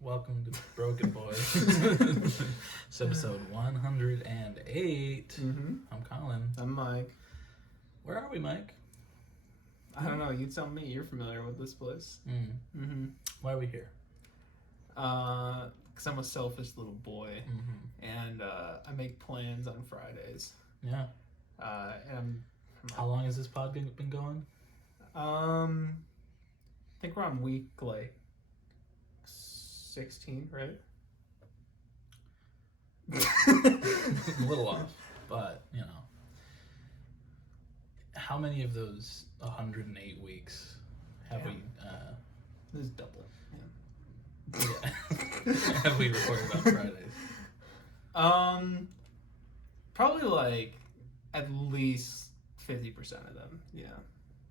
Welcome to BrokeN Boys. It's episode 108. I'm Colin. I'm Mike. Where are we, Mike? I don't know. You tell me. You're familiar with this place. Why are we here? Because I'm a selfish little boy, and I make plans on Fridays. Yeah. And How long has this pod been going? I think we're on week like 16, right? A little off, but you know. How many of those 108 weeks have we? This is double. Yeah. Have we recorded on Fridays? Probably like at least 50% of them. Yeah.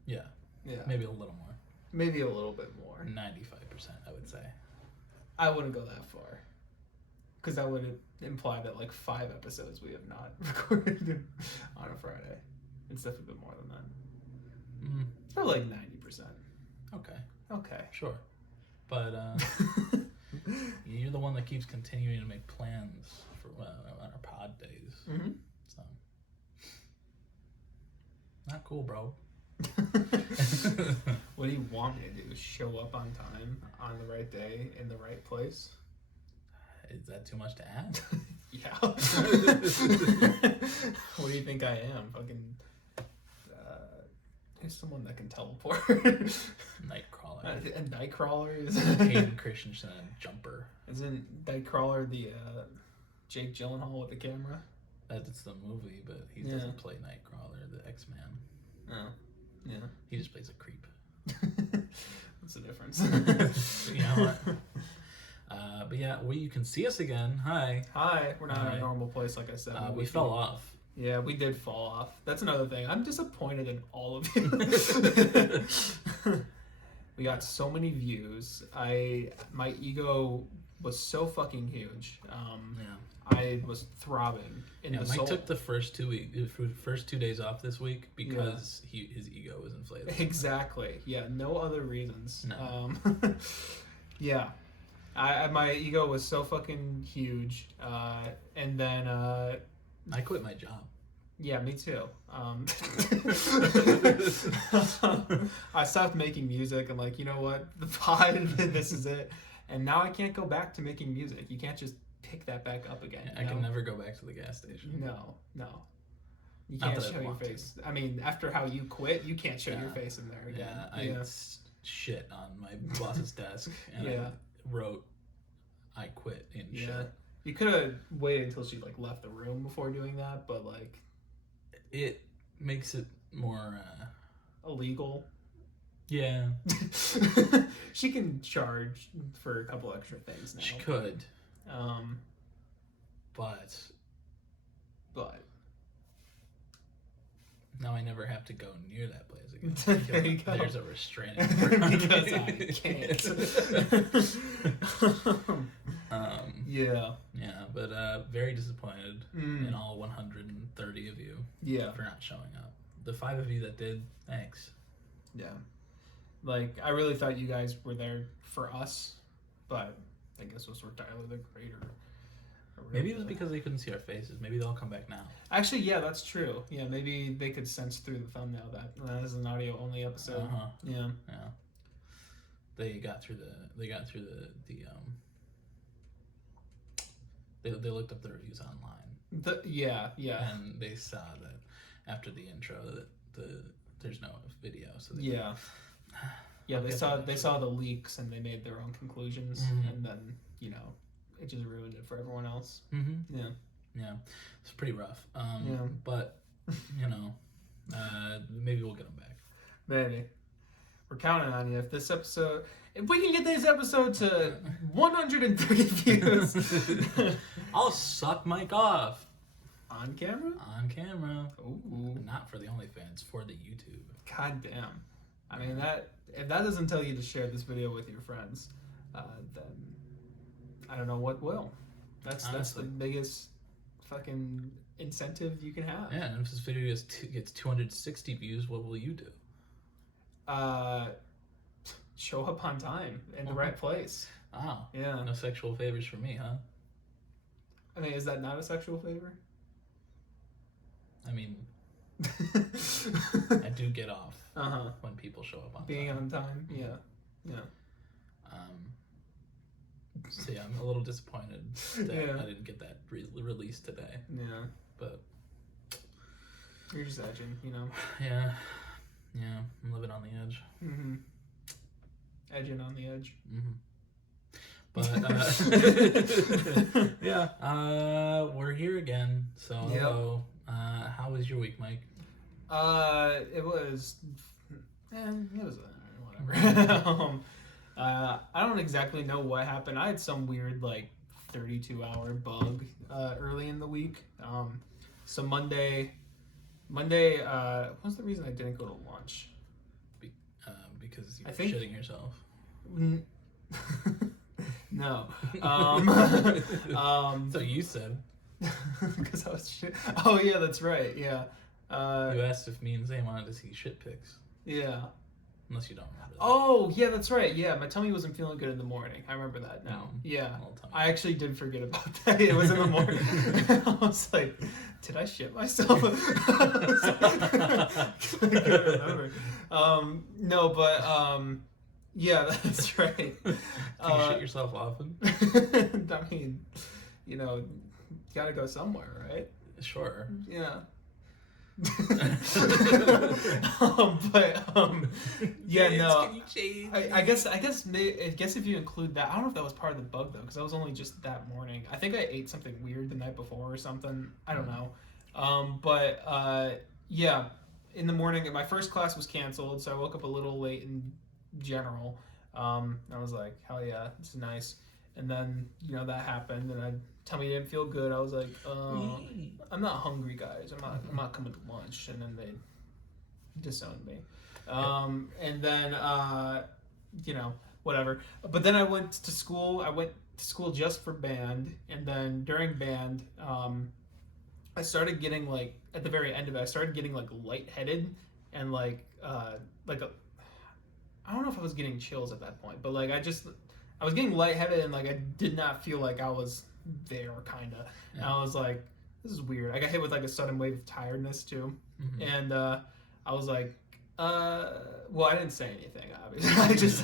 Yeah. Yeah. Maybe a little more. Maybe a little bit more. 95%, I would say. I wouldn't go that far, because that would imply that like 5 episodes we have not recorded on a Friday. It's definitely been more than that. Or like 90%. Okay, sure. But you're the one that keeps continuing to make plans for on our pod days. So not cool, bro. What do you want me to do? Show up on time, on the right day, in the right place? Is that too much to ask? Yeah. What do you think I am? Fucking who's someone that can teleport? Nightcrawler. A Nightcrawler is Hayden Christensen, a jumper. Isn't Nightcrawler the Jake Gyllenhaal with the camera? That's the movie, but he doesn't play Nightcrawler, the X-Man. Oh, yeah. He just plays a creep. What's the difference? You know what? But yeah, you can see us again. Hi. Hi. We're not in a normal place, like I said. We fell off. Yeah, we did fall off. That's another thing. I'm disappointed in all of you. We got so many views. My ego was so fucking huge. I was throbbing in the soul. Mike took the first 2 days off this week because his ego was inflated. Exactly. Yeah, no other reasons. No. Yeah. My ego was so fucking huge. And then I quit my job. Yeah, me too. I stopped making music. I'm like, you know what? The pod, this is it. And now I can't go back to making music. You can't just pick that back up again. I can never go back to the gas station. No. You can't show your face. I mean, after how you quit, you can't show your face in there again. I shit on my boss's desk and I wrote, I quit in shit. You could have waited until she like left the room before doing that, but like it makes it more illegal. Yeah. She can charge for a couple extra things now. She could. But now I never have to go near that place again. There you go. There's a restraining order. Because I can't. Yeah, but very disappointed in all 130 of you for not showing up. The 5 of you that did, thanks. Yeah. Like, I really thought you guys were there for us, but I guess it was for Tyler the Creator. Maybe it was because they couldn't see our faces. Maybe they'll come back now. Actually, yeah, that's true. Yeah, maybe they could sense through the thumbnail that this is an audio only episode. Yeah. They got through they looked up the reviews online. Yeah. And they saw that after the intro that there's no video. So they saw the leaks and they made their own conclusions, and then it just ruined it for everyone else. Yeah, it's pretty rough. But maybe we'll get them back. Maybe. We're counting on you. If this episode, If we can get this episode to 130 views, I'll suck Mike off. On camera? On camera. Ooh. Not for the OnlyFans, for the YouTube. God damn. I mean, if that doesn't tell you to share this video with your friends, then I don't know what will. That's the biggest fucking incentive you can have. Yeah, and if this video gets 260 views, what will you do? Show up on time in the right place. Oh. Yeah. No sexual favors for me, huh? I mean, is that not a sexual favor? I mean, I do get off when people show up on Being time. on time, yeah. So yeah, I'm a little disappointed that I didn't get that released today. Yeah. But you're just edging, you know? Yeah, I'm living on the edge. Mm-hmm. Edging on the edge. Mm-hmm. But, yeah, we're here again. So, hello. How was your week, Mike? It was whatever. I don't exactly know what happened. I had some weird, 32-hour bug early in the week. So Monday, what's the reason I didn't go to lunch? Because you were shitting yourself. No. So you said. Because I was shit. Oh yeah, that's right. Yeah. You asked if me and Zay wanted to see shit pics. Yeah. Unless you don't remember that. Oh yeah, that's right. Yeah, my tummy wasn't feeling good in the morning. I remember that now. Yeah. I actually did forget about that. It was in the morning. I was like, did I shit myself? I couldn't remember. No, but yeah, that's right. Do you shit yourself often? I mean, gotta go somewhere, right? Sure. Yeah. Yeah, no. I guess if you include that, I don't know if that was part of the bug though, because that was only just that morning. I think I ate something weird the night before or something. I don't know. Yeah, in the morning, my first class was canceled, so I woke up a little late in general. I was like, hell yeah, this is nice. And then that happened, and my tummy didn't feel good. I was like, I'm not hungry, guys. I'm not coming to lunch. And then they disowned me. And then whatever. But then I went to school. I went to school just for band, and then during band, I started getting at the very end of it, I started getting lightheaded and I don't know if I was getting chills at that point, but I was getting lightheaded and I did not feel like I was there, kind of. Yeah. And I was like, this is weird. I got hit with a sudden wave of tiredness too. Mm-hmm. And I was like, well, I didn't say anything, obviously.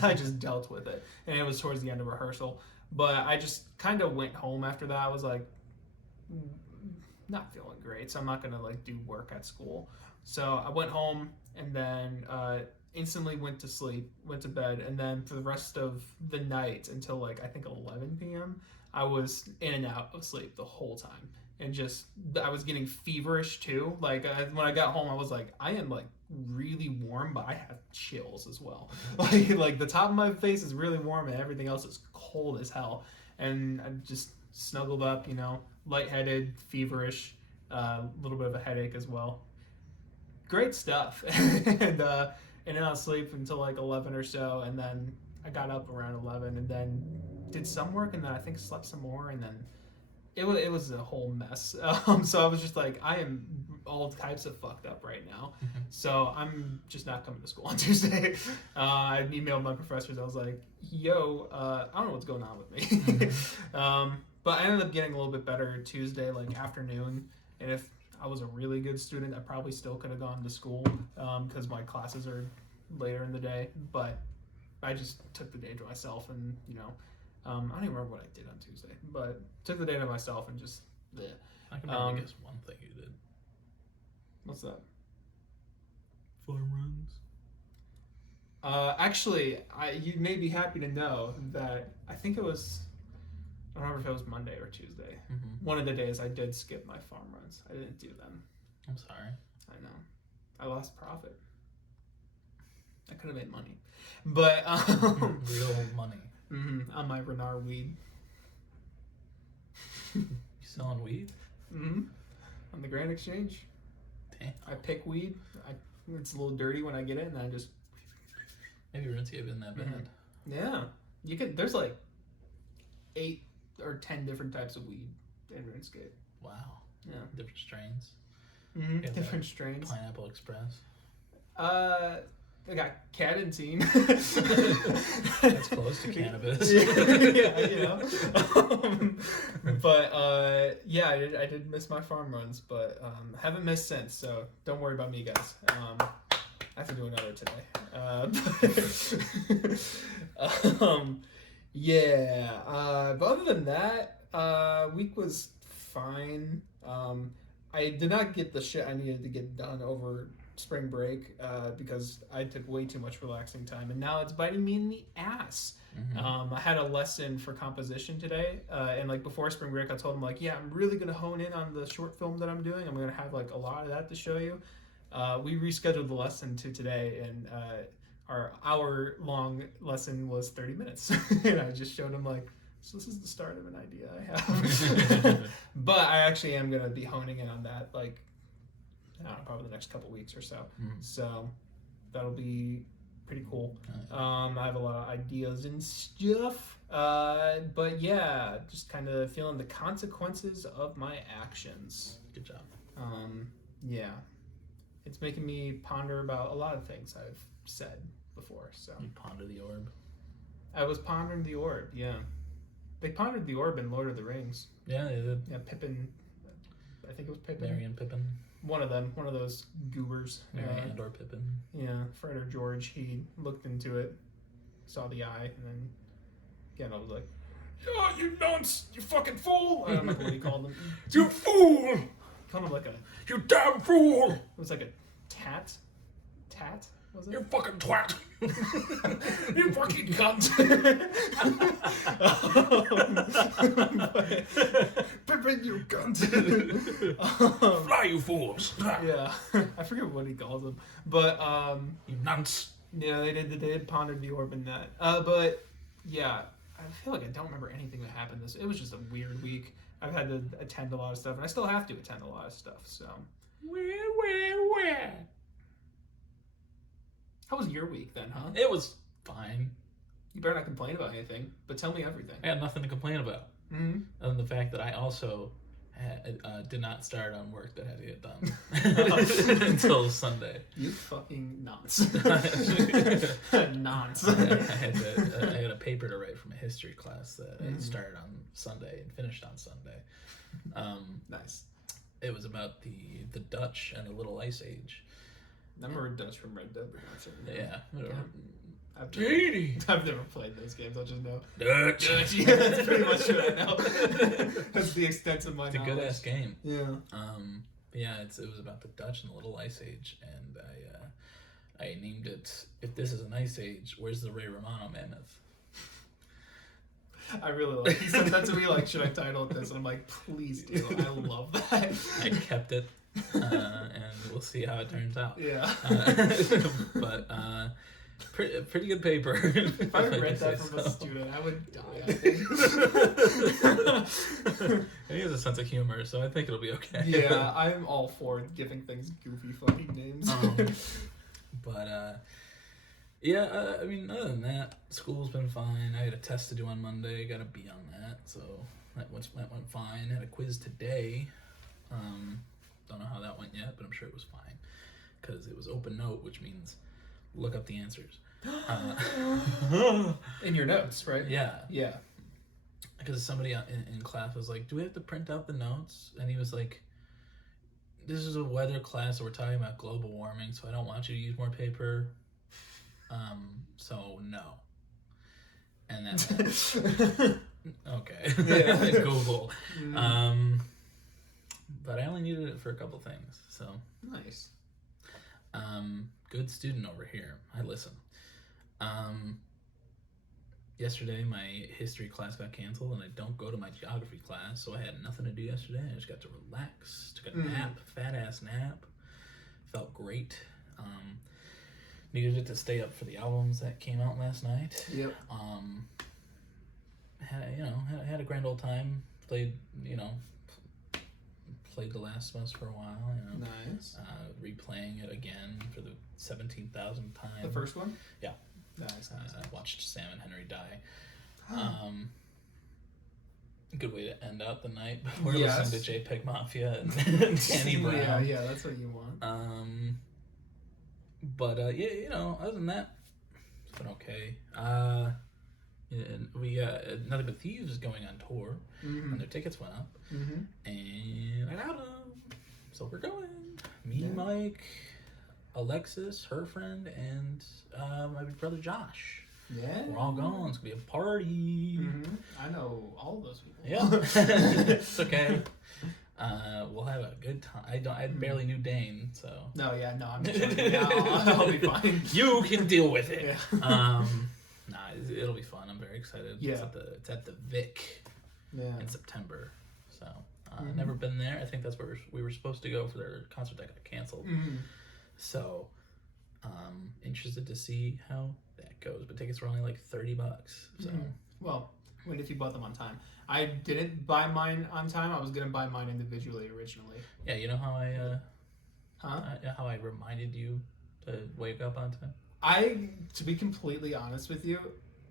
I just dealt with it. And it was towards the end of rehearsal. But I just kind of went home after that. I was like, not feeling great, so I'm not going to do work at school. So I went home and then instantly went to bed, and then for the rest of the night until I think 11 p.m. I was in and out of sleep the whole time, and I was getting feverish too. When I got home, I was like, I am really warm, but I have chills as well. The top of my face is really warm, and everything else is cold as hell. And I just snuggled up, lightheaded, feverish, a little bit of a headache as well. Great stuff. And then I'll sleep until 11 or so, and then I got up around 11 and then did some work, and then I think slept some more, and then it was a whole mess. So I was just I am all types of fucked up right now. Mm-hmm. So I'm just not coming to school on Tuesday. I emailed my professors. I was like, yo, I don't know what's going on with me. Mm-hmm. But I ended up getting a little bit better Tuesday, afternoon, and if I was a really good student, I probably still could have gone to school because my classes are later in the day. But I just took the day to myself, and I don't even remember what I did on Tuesday, but took the day to myself and just. Bleh. I can probably guess one thing you did. What's that? Farm runs. Actually, you may be happy to know that I think it was. I don't remember if it was Monday or Tuesday. Mm-hmm. One of the days I did skip my farm runs. I didn't do them. I'm sorry. I know. I lost profit. I could have made money. But, real money. On my Renard weed. You selling weed? On the Grand Exchange. Damn. I pick weed. It's a little dirty when I get it, and I just... Maybe RuneScape isn't that bad. Yeah. You can. There's like 8 or 10 different types of weed in RuneScape. Wow. Yeah. Different strains. Different strains. Pineapple Express. I got cadentine. That's close to cannabis. Yeah, you know. Yeah, I did miss my farm runs, but haven't missed since. So don't worry about me, guys. I have to do another today. But other than that, week was fine. I did not get the shit I needed to get done over spring break because I took way too much relaxing time, and now it's biting me in the ass. I had a lesson for composition today, and like before spring break, I told him like, yeah, I'm really gonna hone in on the short film that I'm doing. I'm gonna have like a lot of that to show you. We rescheduled the lesson to today, and our hour-long lesson was 30 minutes, and I just showed him like, so this is the start of an idea I have. But I actually am gonna be honing in on that, like, I don't know, probably the next couple weeks or so. So that'll be pretty cool. I have a lot of ideas and stuff. But yeah, just kind of feeling the consequences of my actions. Good job. Yeah. It's making me ponder about a lot of things I've said before. So you ponder the orb. I was pondering the orb, yeah. They pondered the orb in Lord of the Rings. Yeah, they did. Yeah, Pippin. I think it was Pippin. Merry and Pippin. One of them, one of those goobers. Merry and or Pippin. Yeah, Fred or George, he looked into it, saw the eye, and then again I was like, "Oh, you nonce, you fucking fool!" I don't remember what he called him. You fool! He called him like a... You damn fool! It was like a tat? Tat? Was it? You fucking twat! You fucking cunt! Pippin, you cunt! Fly, you fools! Yeah, I forget what he calls them, but you nonce! Yeah, they did ponder the orb in that. But yeah, I feel like I don't remember anything that happened. It was just a weird week. I've had to attend a lot of stuff, and I still have to attend a lot of stuff. So. Where? How was your week then, huh? It was fine. You better not complain about anything, but tell me everything. I had nothing to complain about. Other than the fact that I also did not start on work that had to get done until Sunday. You fucking nonce. Nonce. I had a paper to write from a history class that started on Sunday and finished on Sunday. Nice. It was about the Dutch and the Little Ice Age. I remember Dutch from Red Dead Redemption. Yeah. I've never played those games. I'll just know. Dutch. Yeah, that's pretty much what I know. That's the extent of my knowledge. It's a good ass game. Yeah. Yeah, it was about the Dutch and the Little Ice Age, and I named it, If This Is an Ice Age, Where's the Ray Romano Mammoth? I really like. He said that to me, like, should I title it this? And I'm like, please do. I love that. I kept it, and we'll see how it turns out. Yeah. But pretty good paper. If I read that from a student, I would die, I think. He has a sense of humor, so I think it'll be okay. Yeah, I'm all for giving things goofy fucking names. Yeah, I mean, other than that, school's been fine. I had a test to do on Monday, got a B on that, so that went fine. Had a quiz today. Don't know how that went yet, but I'm sure it was fine, because it was open note, which means look up the answers. In your notes, right? Yeah. Yeah. Because somebody in class was like, do we have to print out the notes? And he was like, this is a weather class, so we're talking about global warming, so I don't want you to use more paper. So no. And that's okay. Yeah. Google. But I only needed it for a couple things, so nice. Good student over here. I listen. Yesterday my history class got canceled, and I don't go to my geography class, so I had nothing to do yesterday. I just got to relax. Took a nap, fat ass nap. Felt great. needed to stay up for the albums that came out last night. Yep. Had a grand old time. Played The Last of Us for a while. Nice. Replaying it again for the 17,000th time. The first one. Yeah. Nice. I watched Sam and Henry die. Good way to end out the night before listening to JPEGMAFIA and Danny Brown. Yeah, that's what you want. But other than that, it's been okay. And we got Nothing But Thieves going on tour, and their tickets went up, and I got them, so we're going. Me, Mike, Alexis, her friend, and my big brother Josh. Yeah, we're all going. It's gonna be a party. I know all of those people. Yeah, it's okay. We'll have a good time. I barely knew Dane, so. I'm joking. I'll be fine. You can deal with it. Yeah. It'll be fun. I'm very excited. Yeah. It's at the Vic. Yeah. In September. So never been there. I think that's where we were supposed to go for their concert that got canceled. So interested to see how that goes. But tickets were only like $30. So well, when if you bought them on time. I didn't buy mine on time. I was gonna buy mine individually originally. Yeah, you know how how I reminded you to wake up on time? To be completely honest with you,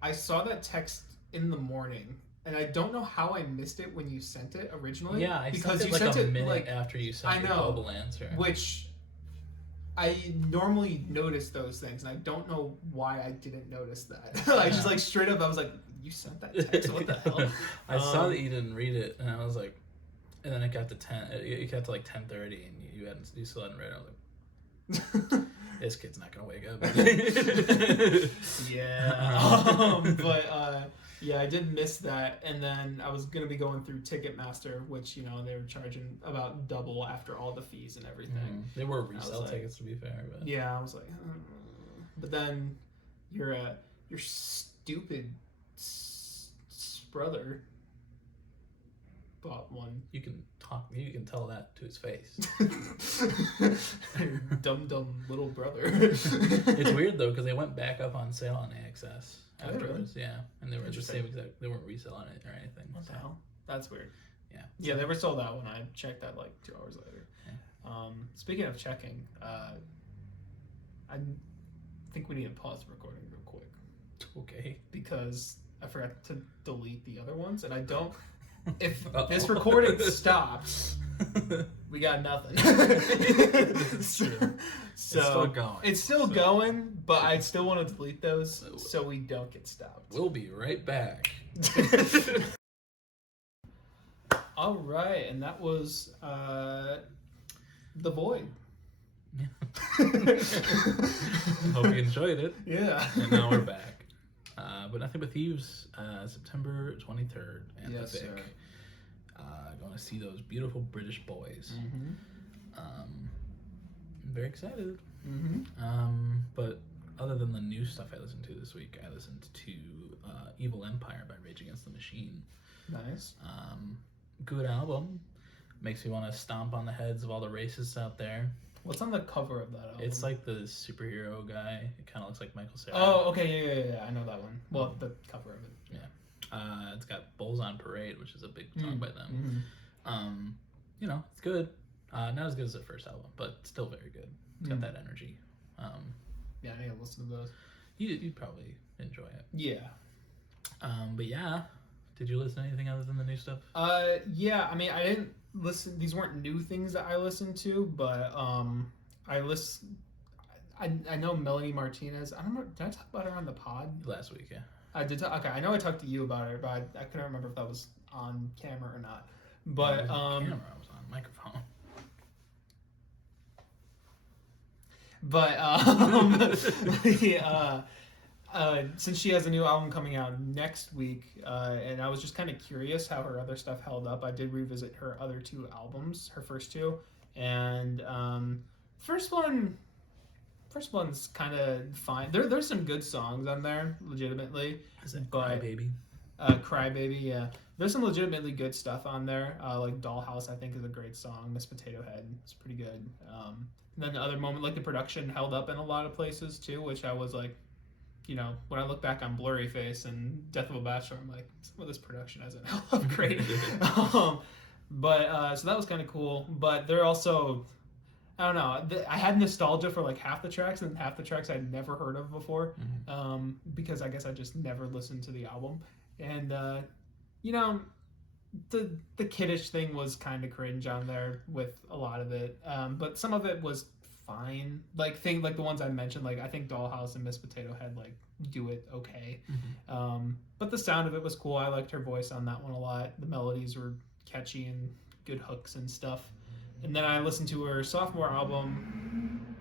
I saw that text in the morning, and I don't know how I missed it when you sent it originally. Yeah, because sent it you like sent a it minute after you sent your bubble answer. Which I normally notice those things, and I don't know why I didn't notice that. Just like straight up, I was like, "You sent that text? What the hell?" I saw that you didn't read it, and I was like, and then it got to 10. It got to like 10:30, and you still hadn't read it. I was like, this kid's not gonna wake up. Yeah, I did miss that, and then I was gonna be going through Ticketmaster, which they were charging about double after all the fees and everything. They were resale tickets, to be fair, but yeah, I was like, but then your stupid brother bought one. You can tell that to his face. Dumb little brother. It's weird though, because they went back up on sale on AXS afterwards. Really? Yeah, and they were the same exact. They weren't reselling it or anything. What the hell? That's weird. Yeah, they were sold out when I checked that like 2 hours later. Yeah. Speaking of checking, I think we need to pause the recording real quick. Okay. Because I forgot to delete the other ones, and I don't. If this recording stops, we got nothing. So it's still going, but I still want to delete those so we don't get stopped. We'll be right back. All right, and that was The Void. Hope you enjoyed it. Yeah. And now we're back. But Nothing But Thieves, September 23rd at the Vic. Going to see those beautiful British boys. I'm very excited. But other than the new stuff I listened to this week, I listened to Evil Empire by Rage Against the Machine. Nice. Good album. Makes me want to stomp on the heads of all the racists out there. What's on the cover of that album? It's like the superhero guy. It kind of looks like Michael Cera. Oh, okay, yeah. I know that one. Well, the cover of it. Yeah. It's got Bulls on Parade, which is a big song by them. It's good. Not as good as their first album, but still very good. It's got that energy. Yeah, I need to listen to those. You'd probably enjoy it. Yeah. But yeah. Did you listen to anything other than the new stuff? Yeah. I mean, I didn't listen. These weren't new things that I listened to, but I know Melanie Martinez. I don't know. Did I talk about her on the pod Last week? Yeah. I did. Okay, I know I talked to you about her, but I couldn't remember if that was on camera or not. But camera was on microphone. But since she has a new album coming out next week, and I was just kind of curious how her other stuff held up. I did revisit her other 2 albums, her first 2, and first one's kind of fine. There's some good songs on there, legitimately. Is that Cry Baby? Cry Baby, yeah. There's some legitimately good stuff on there. Like Dollhouse, I think, is a great song. Miss Potato Head is pretty good. And then the other moment, like the production held up in a lot of places too, which I was like, you know, when I look back on Blurry Face and Death of a Bachelor, I'm like, some of this production hasn't held up great. But so that was kind of cool. But they're also, I don't know, I had nostalgia for like half the tracks, and half the tracks I'd never heard of before, because I guess I just never listened to the album. And you know, the kiddish thing was kind of cringe on there with a lot of it, but some of it was fine. Like the ones I mentioned, like I think Dollhouse and Miss Potato Head like do it okay. But the sound of it was cool. I liked her voice on that one a lot. The melodies were catchy and good hooks and stuff. And then I listened to her sophomore album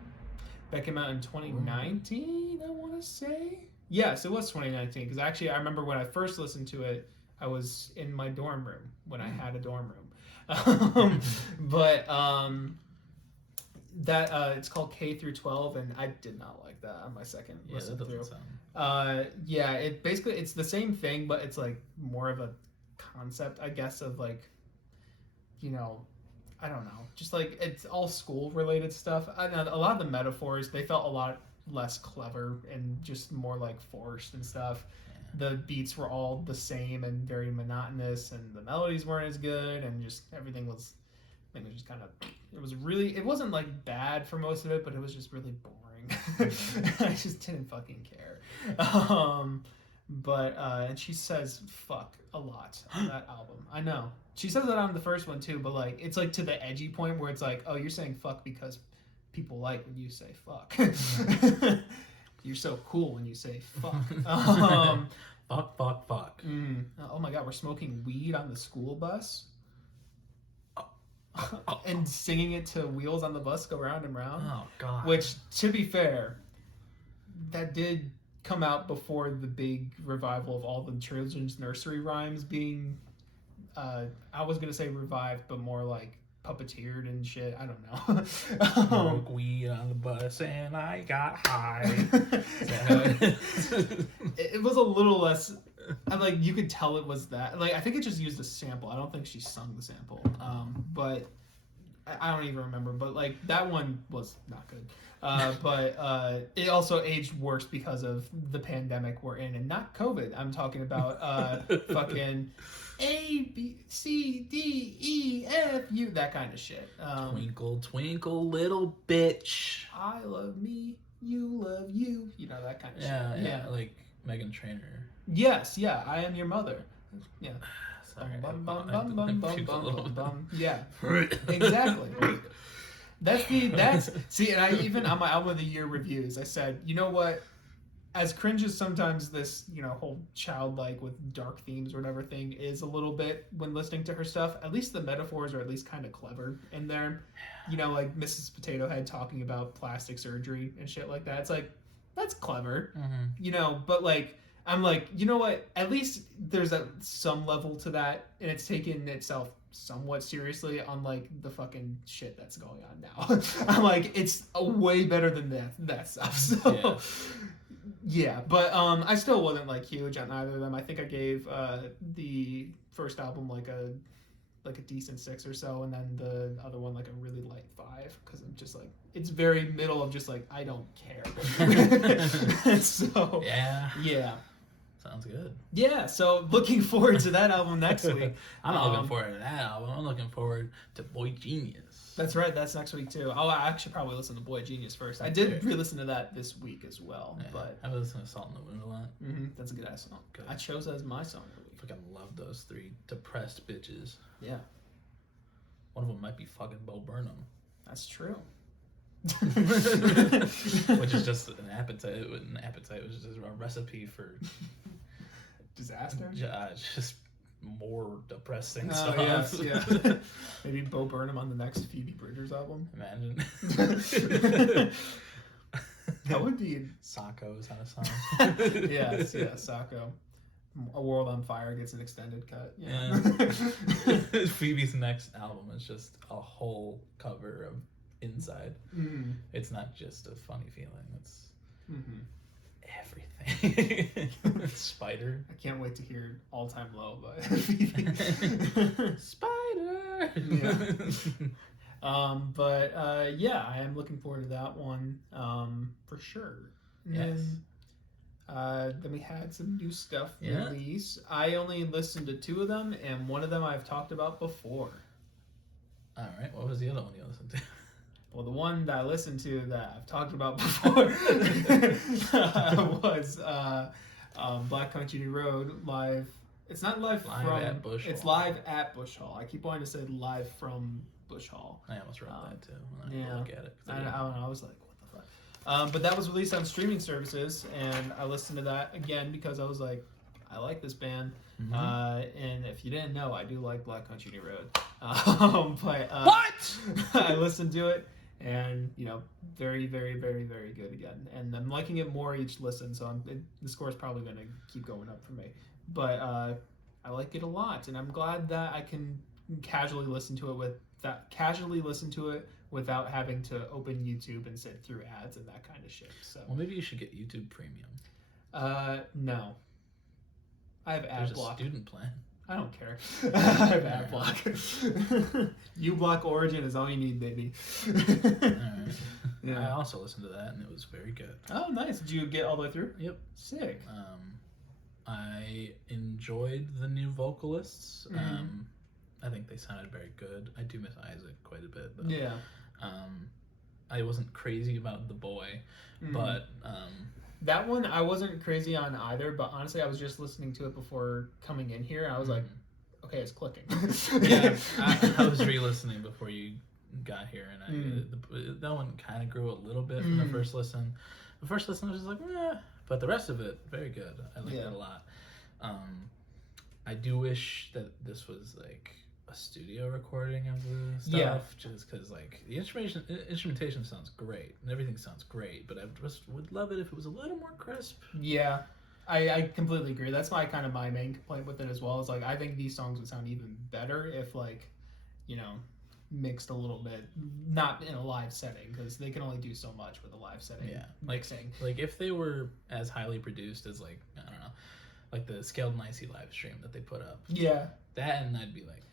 that came out in 2019, I want to say. Yes, it was 2019, because actually I remember when I first listened to it, I was in my dorm room when I had a dorm room. That it's called K through 12, and I did not like that on my second listen through. Yeah, it basically, it's the same thing, but it's like more of a concept, I guess, of like, you know, I don't know, just like it's all school related stuff. I know a lot of the metaphors, they felt a lot less clever and just more like forced and stuff. The beats were all the same and very monotonous, and the melodies weren't as good, and just everything was, I think it was just kind of, it wasn't like bad for most of it, but it was just really boring. I just didn't fucking care. And she says fuck a lot on that album. I know. She says that on the first one too, but like it's like to the edgy point where it's like, oh, you're saying fuck because people like when you say fuck. You're so cool when you say fuck. Fuck. Oh my god, we're smoking weed on the school bus? And singing it to Wheels on the Bus Go Round and Round? Oh, God. Which, to be fair, that did come out before the big revival of all the children's nursery rhymes being, I was going to say revived, but more like puppeteered and shit. I don't know. Smoke weed on the bus and I got high. It was a little less, like you could tell it was that. Like I think it just used a sample. I don't think she sung the sample. But I don't even remember. But like that one was not good. But it also aged worse because of the pandemic we're in, and not COVID. I'm talking about fucking A, B, C, D, E, F, U, that kind of shit. Twinkle, twinkle, little bitch. I love me, you love you. You know, that kind of shit. Yeah, like Meghan Trainor. Yes, yeah, I am your mother. Yeah. Sorry. Yeah, exactly. See, and I even on my album of the year reviews, I said, you know what? As cringe as sometimes this, you know, whole childlike with dark themes or whatever thing is a little bit when listening to her stuff, at least the metaphors are at least kind of clever in there. You know, like Mrs. Potato Head talking about plastic surgery and shit like that. It's like, that's clever, you know, but like, I'm like, you know what? At least there's some level to that, and it's taken itself somewhat seriously, unlike the fucking shit that's going on now. I'm like, it's way better than that stuff. So, yeah, but I still wasn't like huge on either of them. I think I gave the first album like a decent 6 or so, and then the other one like a really light 5, because I'm just like, it's very middle of just like, I don't care. So yeah. Sounds good. Yeah, so looking forward to that album next week. I'm not looking forward to that album. I'm looking forward to Boy Genius. That's right. That's next week too. I'll actually probably listen to Boy Genius first. I did re-listen to that this week as well. Yeah, but I listened to Salt in the Wind a lot. That's a good ass song. Good. I chose that as my song of the week. Fucking love those 3 depressed bitches. Yeah. One of them might be fucking Bo Burnham. That's true. Which is just an appetite. An appetite was just a recipe for disaster. Just more depressing stuff. Yes, yeah. Maybe Bo Burnham on the next Phoebe Bridgers album. Imagine. That would be. Sacco's on a song. Yes, yeah, Sacco. A World on Fire gets an extended cut. Yeah. Phoebe's next album is just a whole cover of Inside. It's not just a funny feeling. It's everything. Spider. I can't wait to hear All Time Low by Spider. Yeah. Yeah, I am looking forward to that one for sure. Yes. Then we had some new stuff release. I only listened to 2 of them, and one of them I've talked about before. All right. What was the other one you listened to? Well, the one that I listened to that I've talked about before was Black Country Road live. It's not live from. At Bush it's Hall. live at Bush Hall. I keep wanting to say live from Bush Hall. I almost wrote that too when I look at it. I don't know. I was like, what the fuck? But that was released on streaming services, and I listened to that again because I was like, I like this band. Mm-hmm. And if you didn't know, I do like Black Country Road. What? I listened to it, and very, very, very, very good again. And I'm liking it more each listen, so the score is probably going to keep going up for me. But I like it a lot, and I'm glad that I can casually listen to it without having to open YouTube and sit through ads and that kind of shit. So well, maybe you should get YouTube Premium. No. I have ad There's block. a student plan. I don't care. I have ad block. uBlock Origin is all you need, baby. Alright. Yeah. I also listened to that, and it was very good. Oh, nice. Did you get all the way through? Yep. Sick. I enjoyed the new vocalists. Mm-hmm. I think they sounded very good. I do miss Isaac quite a bit, though. Yeah. I wasn't crazy about the boy, but that one I wasn't crazy on either. But honestly, I was just listening to it before coming in here, and I was like, okay, it's clicking. Yeah, I was re-listening before you got here, and that one kind of grew a little bit from the first listen. The first listen I was just like, but the rest of it, very good. I liked it a lot. I do wish that this was like a studio recording of the stuff, just because like the instrumentation sounds great and everything sounds great, but I just would love it if it was a little more crisp. Yeah, I completely agree. That's my main complaint with it as well. Is like I think these songs would sound even better if like, mixed a little bit, not in a live setting, because they can only do so much with a live setting. Yeah, mixing. Like if they were as highly produced as like I don't know, like the Scaled and Icy live stream that they put up. Yeah. That and I'd be like,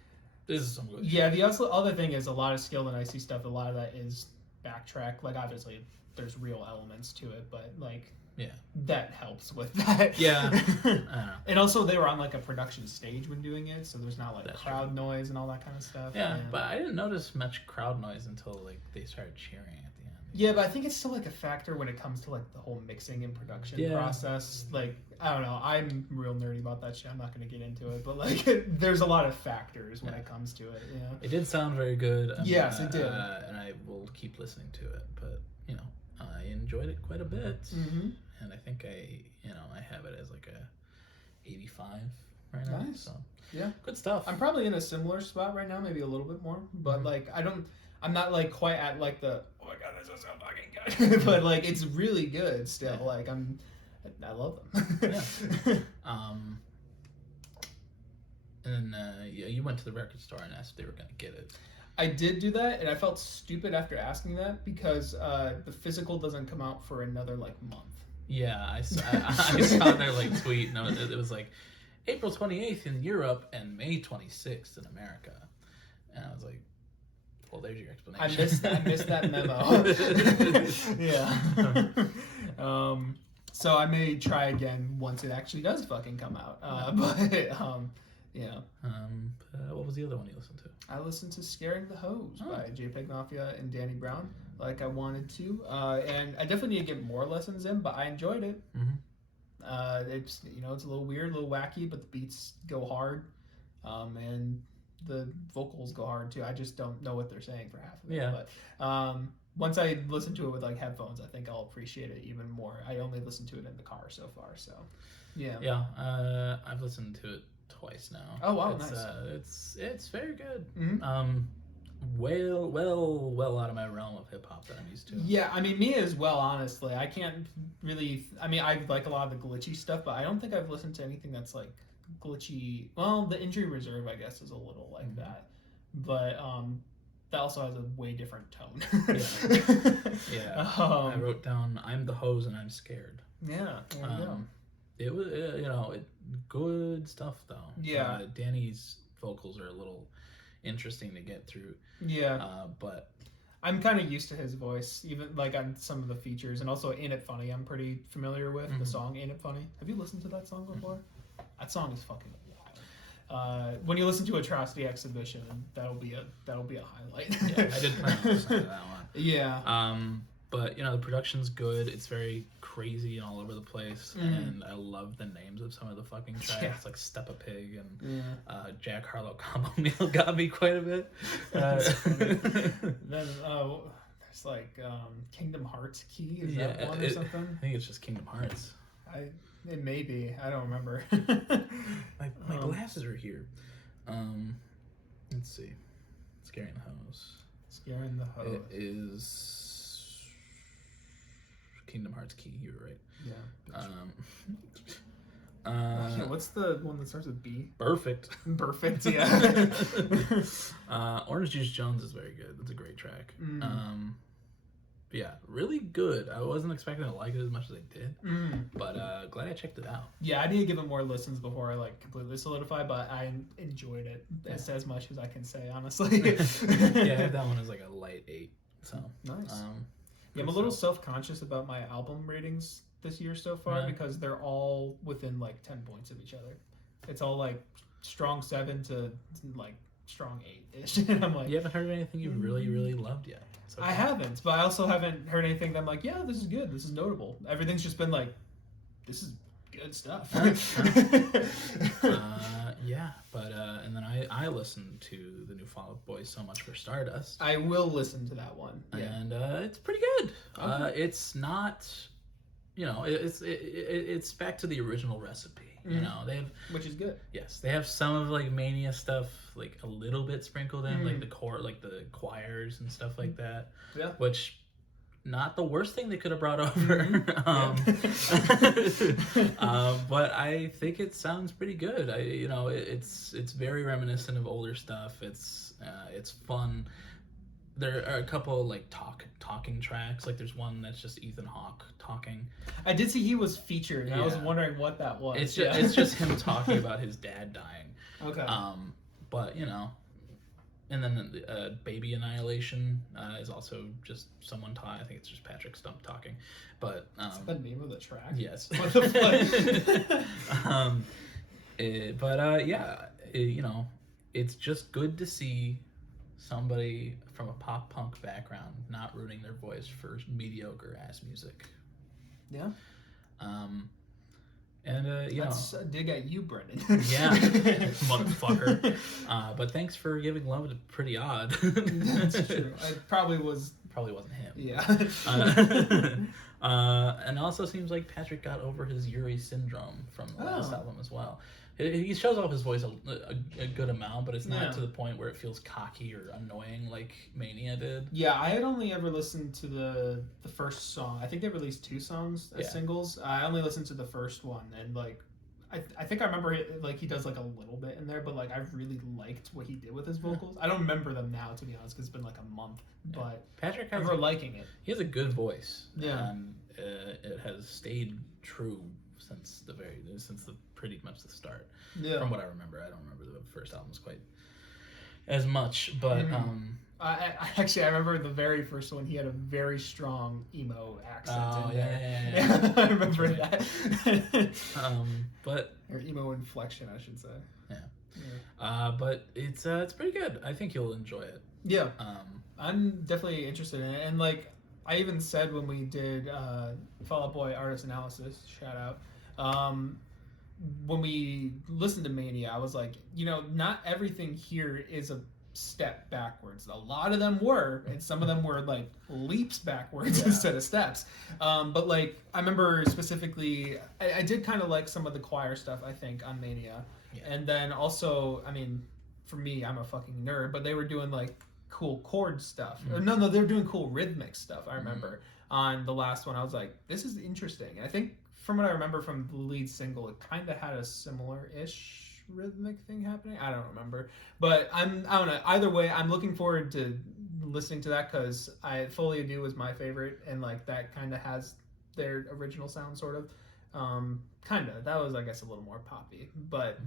this is some good shit. Yeah, the other thing is a lot of Scaled and Icy stuff. A lot of that is backtrack. Like obviously there's real elements to it, but like that helps with that. Yeah. I don't know. And also they were on like a production stage when doing it, so there's not like crowd noise and all that kind of stuff. Yeah, but I didn't notice much crowd noise until like they started cheering at the end. Yeah, but I think it's still like a factor when it comes to like the whole mixing and production process. Like I don't know, I'm real nerdy about that shit. I'm not going to get into it, but like there's a lot of factors when it comes to it. It did sound very good. Yes, it did, and I will keep listening to it. But I enjoyed it quite a bit, and I think I have it as like a 85 right now. Nice. So yeah, good stuff. I'm probably in a similar spot right now, maybe a little bit more, but like I'm not like quite at like the oh my god, this is so fucking good, but like it's really good still. Yeah. Like I love them. Yeah. And then you went to the record store and asked if they were gonna get it. I did do that, and I felt stupid after asking that because the physical doesn't come out for another like month. Yeah, I saw their like tweet. No, it was like April 28th in Europe and May 26th in America, and I was like, well, there's your explanation. I missed that memo. Yeah. So I may try again once it actually does fucking come out. Yeah. What was the other one you listened to? I listened to "Scaring the Hose" by JPEGMAFIA and Danny Brown, like I wanted to, and I definitely need to get more lessons in, but I enjoyed it. It's it's a little weird, a little wacky, but the beats go hard, and the vocals go hard too. I just don't know what they're saying for half of it. Yeah. But once I listen to it with like headphones, I think I'll appreciate it even more. I only listened to it in the car so far, so yeah. Yeah. I've listened to it twice now. Oh wow, nice. It's very good. Well out of my realm of hip hop that I'm used to. Yeah, I mean me as well. Honestly, I can't really. I mean, I like a lot of the glitchy stuff, but I don't think I've listened to anything that's like glitchy. Well, the Injury Reserve, I guess, is a little like that. But that also has a way different tone. Yeah. I wrote down, I'm the hose and I'm scared. Yeah. It was, good stuff though. Yeah. Danny's vocals are a little interesting to get through. Yeah. But I'm kind of used to his voice, even like on some of the features, and also Ain't It Funny I'm pretty familiar with. The song Ain't It Funny. Have you listened to that song before? That song is fucking wild. When you listen to Atrocity Exhibition, that'll be a highlight. Yeah, I did plan on listening to that one. Yeah. But the production's good. It's very crazy and all over the place, and I love the names of some of the fucking tracks, like Step a Pig and Jack Harlow Combo Meal got me quite a bit. Then there's like Kingdom Hearts Key. Is that one or something? I think it's just Kingdom Hearts. It may be. I don't remember. my glasses are here. Let's see. Scaring the Hose. Scaring the Hose. It is Kingdom Hearts Key. You were right. Yeah. What's the one that starts with B? Perfect. Perfect. Yeah. Orange Juice Jones is very good. That's a great track. Yeah, really good. I wasn't expecting to like it as much as I did, but glad I checked it out. Yeah, I need to give it more listens before I like completely solidify, but I enjoyed it as much as I can say, honestly. Yeah, I have that one as like a light 8. So nice. Yeah, I'm a little self-conscious about my album ratings this year so far because they're all within like 10 points of each other. It's all like strong 7 to like strong 8-ish. And I'm like, you haven't heard anything you've really, really loved yet? So I haven't, but I also haven't heard anything that I'm like, yeah, this is good, this is notable. Everything's just been like, this is good stuff. Yeah, but and then I listened to the new Fall Out Boy so much for Stardust. I will listen to that one, and it's pretty good. Okay. It's not, it's back to the original recipe. They have, which is good. Yes, they have some of like Mania stuff, like a little bit sprinkled in, like the choirs and stuff like that. Yeah, which. Not the worst thing they could have brought over, but I think it sounds pretty good. It's very reminiscent of older stuff. It's fun. There are a couple like talking tracks. Like there's one that's just Ethan Hawke talking. I did see he was featured, and I was wondering what that was. It's just him talking about his dad dying. Okay. But and then Baby Annihilation is also just someone talking. I think it's just Patrick Stump talking. But is that the name of the track? Yes. What the fuck? It's just good to see somebody from a pop punk background not ruining their voice for mediocre ass music. Yeah. And that's a dig at you, Brendan. Yeah, motherfucker. But thanks for giving love to Pretty Odd. That's true. It probably wasn't him. Yeah. And also seems like Patrick got over his Yuri syndrome from the last album as well. He shows off his voice a good amount, but it's not to the point where it feels cocky or annoying like Mania did. Yeah, I had only ever listened to the first song. I think they released 2 songs as singles. I only listened to the first one, and like I think I remember he does like a little bit in there, but like I really liked what he did with his vocals. I don't remember them now, to be honest, because it's been like a month. Yeah. But Patrick I remember liking it. He has a good voice. Yeah, and it has stayed true since pretty much the start. Yeah. From what I remember, I don't remember the first albums quite as much, but I remember the very first one. He had a very strong emo accent in there. Yeah. I remember that. But or emo inflection, I should say. Yeah. But it's pretty good. I think you'll enjoy it. Yeah. I'm definitely interested in it, and like I even said when we did Fall Out Boy artist analysis, shout out. When we listened to Mania, I was like, not everything here is a step backwards. A lot of them were, and some of them were like leaps backwards instead of steps. But like, I remember specifically, I did kind of like some of the choir stuff, I think, on Mania. Yeah. And then also, I mean, for me, I'm a fucking nerd, but they were doing like cool chord stuff. Or no, they were doing cool rhythmic stuff, I remember. On the last one, I was like, this is interesting. And I think from what I remember from the lead single, it kind of had a similar-ish rhythmic thing happening. I don't remember. But I don't know. Either way, I'm looking forward to listening to that because Folie à Deux was my favorite, and like that kind of has their original sound, sort of. Kind of. That was, I guess, a little more poppy, but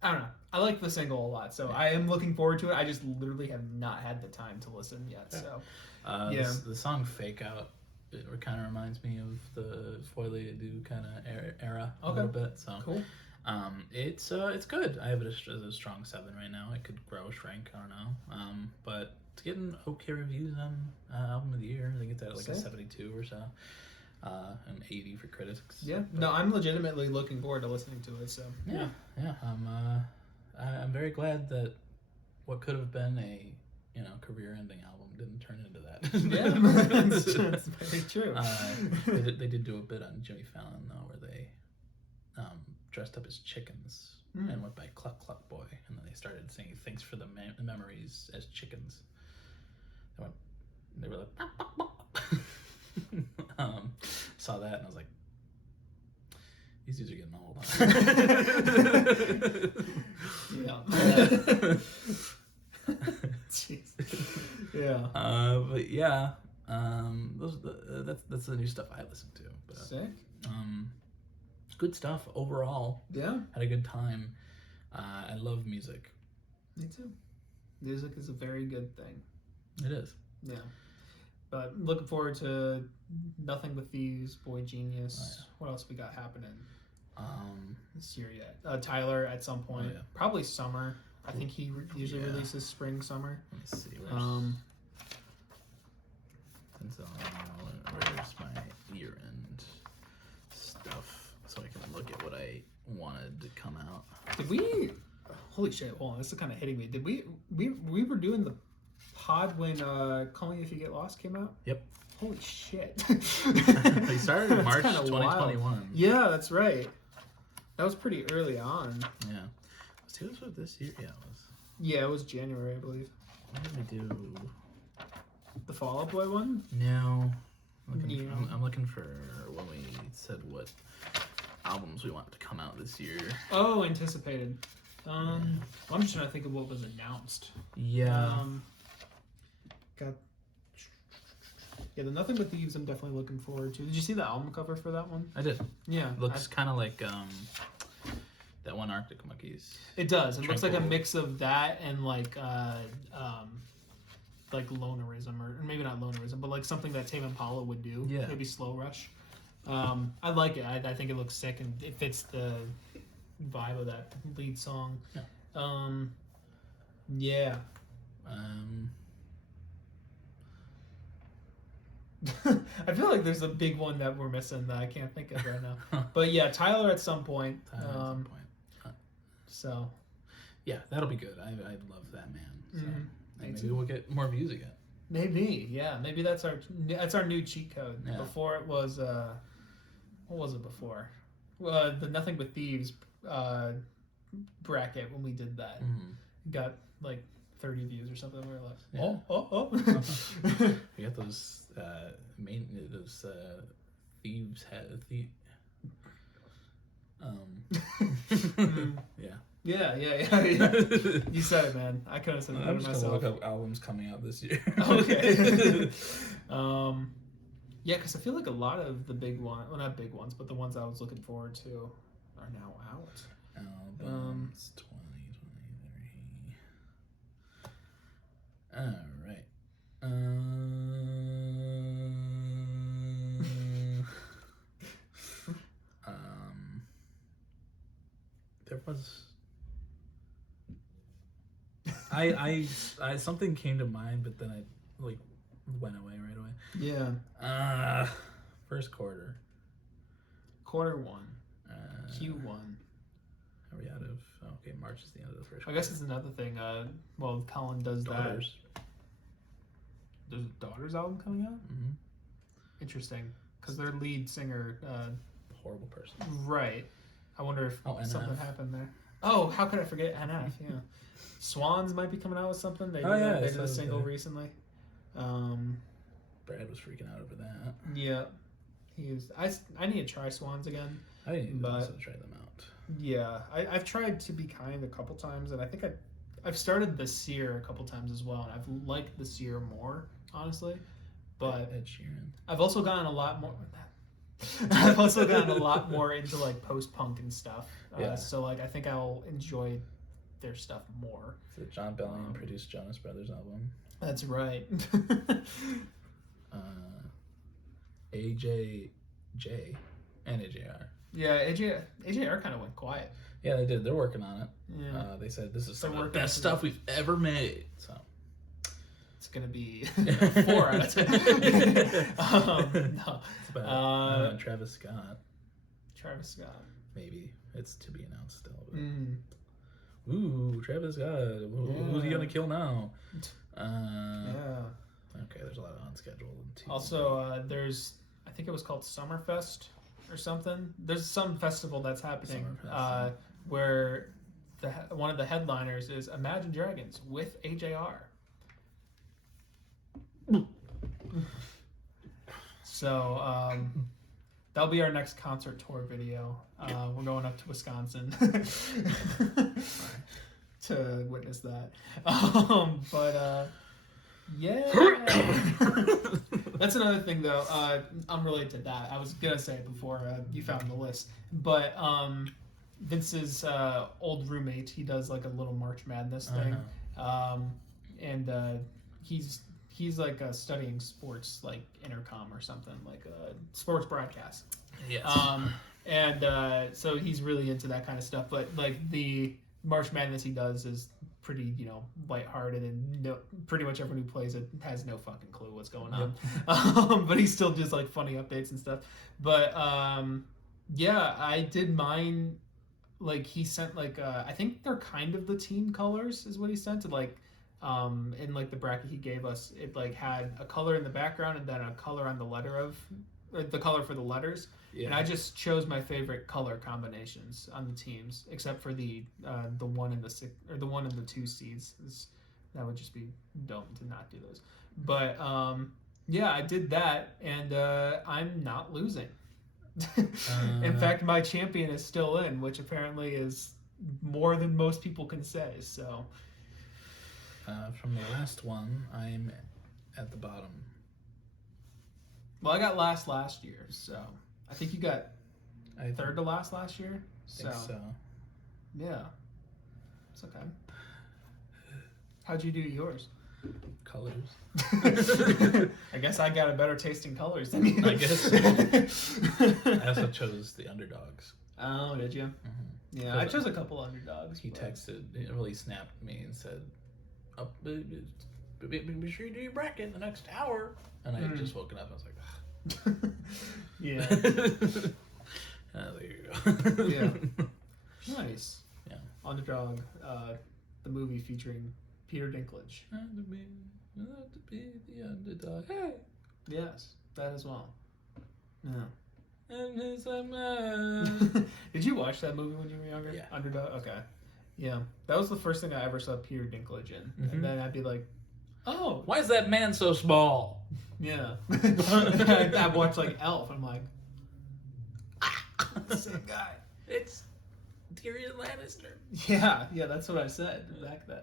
I don't know. I like the single a lot, so I am looking forward to it. I just literally have not had the time to listen yet. So, the song "Fake Out" it kind of reminds me of the Folie à Deux kind of era a little bit. So cool. It's good. I have it as a strong 7 right now. It could grow, shrink. I don't know. But it's getting okay reviews on album of the year. I think it's at like a 72 or so. An 80 for critics. Yeah. No, I'm legitimately looking forward to listening to it. So yeah. I'm very glad that what could have been a career-ending album didn't turn into that. Yeah, that's very true. They did do a bit on Jimmy Fallon though, where they dressed up as chickens and went by Cluck Cluck Boy, and then they started singing "Thanks for the Memories" as chickens. They were like, bop, bop, bop. Saw that and I was like, these dudes are getting old. Yeah. Jeez. Yeah. But yeah, that's the new stuff I listen to. But, sick. Good stuff overall. Yeah. Had a good time. I love music. Me too. Music is a very good thing. It is. Yeah. But looking forward to Nothing But Thieves, Boy Genius. Oh, yeah. What else we got happening this year yet? Tyler at some point. Oh, yeah. Probably summer. I think he usually releases spring, summer. Let me see. Where's my year-end stuff so I can look at what I wanted to come out. Did we? Holy shit! Hold on, this is kind of hitting me. Did we were doing the pod when Calling If You Get Lost came out? Yep. Holy shit! They started in March 2021. Wild. Yeah, that's right. That was pretty early on. Yeah. See, was what this year? Yeah, it was. Yeah, it was January, I believe. What did we do? The Fall Out Boy one? No. I'm looking for when we said what albums we want to come out this year. Oh, anticipated. I'm just trying to think of what was announced. Yeah. Yeah, the Nothing But Thieves I'm definitely looking forward to. Did you see the album cover for that one? I did. Yeah. Looks kind of like that one Arctic Monkeys. It does. It looks like a Tranquil. mix of that and like lonerism, or maybe not lonerism, but like something that Tame Impala would do. Yeah. Maybe Slow Rush. I like it. I think it looks sick and it fits the vibe of that lead song. Yeah. Yeah. I feel like there's a big one that we're missing that I can't think of right now. But yeah, Tyler at some point. So. Yeah, that'll be good. I love that man. So maybe we'll get more views again. Maybe, yeah. Maybe that's our new cheat code. Yeah. Before it was what was it before? The Nothing But Thieves bracket when we did that. Got like 30 views or something. We were like, oh. We got those thieves had Yeah. You said it, man. I couldn't have said it better I'm just myself. gonna look up albums coming out this year. Okay. Yeah, because I feel like a lot of the big ones, well, not big ones, but the ones I was looking forward to are now out. Albums 2023. All right. There was. I something came to mind, but then I like went away right away. Yeah. First quarter. Quarter one. Q1. Are we out of? Oh, okay, March is the end of the first. I guess it's another thing. Well, Colin does Daughters. that. There's a Daughters album coming out. Mm-hmm. Interesting, because their lead singer. Horrible person. Right. I wonder if NF. something happened there. Oh, how could I forget NF? Yeah. Swans might be coming out with something. They did, they did a single recently. Brad was freaking out over that. Yeah. I need to try Swans again. I need to also try them out. Yeah. I've tried To Be Kind a couple times, and I think I I've started the Seer a couple times as well, and I've liked the Seer more, honestly. But Ed Sheeran. I've also gotten a lot more. I've also gotten a lot more into like post-punk and stuff. So like I think I'll enjoy their stuff more. So John Bellion produced Jonas Brothers album. That's right. AJJ and AJR. Yeah, AJR kind of went quiet. Yeah, they did. They're working on it. Yeah. They said this is some of the best stuff we've ever made. So it's gonna be 4 out of 10. No. It's about Travis Scott. Travis Scott. Maybe it's to be announced still. But... Ooh, Travis Scott. Who's he gonna kill now? Yeah. Okay, there's a lot of unscheduled. Also, there's, I think it was called Summerfest or something. There's some festival that's happening where one of the headliners is Imagine Dragons with AJR. So that'll be our next concert tour video. We're going up to Wisconsin to witness that. Yeah. That's another thing, though. Unrelated to that, I was gonna say it before you found the list, but Vince's old roommate, he does like a little March Madness thing, and he's like studying sports, like intercom or something, like a sports broadcast. Yes. And so he's really into that kind of stuff, but like the March Madness he does is pretty, lighthearted, and pretty much everyone who plays it has no fucking clue what's going on. But he still does like funny updates and stuff. But yeah, I did mine. Like he sent like I think they're kind of the team colors is what he sent. To like in like the bracket he gave us, it like had a color in the background and then a color on the letter of the color for the letters. Yeah. And I just chose my favorite color combinations on the teams, except for the 1 and the 6 or the 1 and the 2 seeds. That would just be dumb to not do those. But yeah, I did that, and I'm not losing. In fact, my champion is still in, which apparently is more than most people can say. So from the last one, I'm at the bottom. Well, I got last year, so I think you got third to last year. I think so. Yeah, it's okay. How'd you do yours? Colors. I guess I got a better taste in colors than you. I guess. I also chose the underdogs. Oh, did you? Mm-hmm. Yeah, I chose a couple underdogs. He texted, he snapped me and said, be sure you do your bracket in the next hour. And I had just woken up and I was like, yeah. There you go. Yeah. Nice. Yeah. Underdog, the movie featuring Peter Dinklage. To be the underdog. Hey. Yes, that as well. Yeah. And it's a man. Did you watch that movie when you were younger? Yeah. Underdog? Okay. Yeah. That was the first thing I ever saw Peter Dinklage in. Mm-hmm. And then I'd be like, oh. Why is that man so small? Yeah. I watched like Elf. I'm like, same guy. It's Tyrion Lannister. Yeah, that's what I said back then.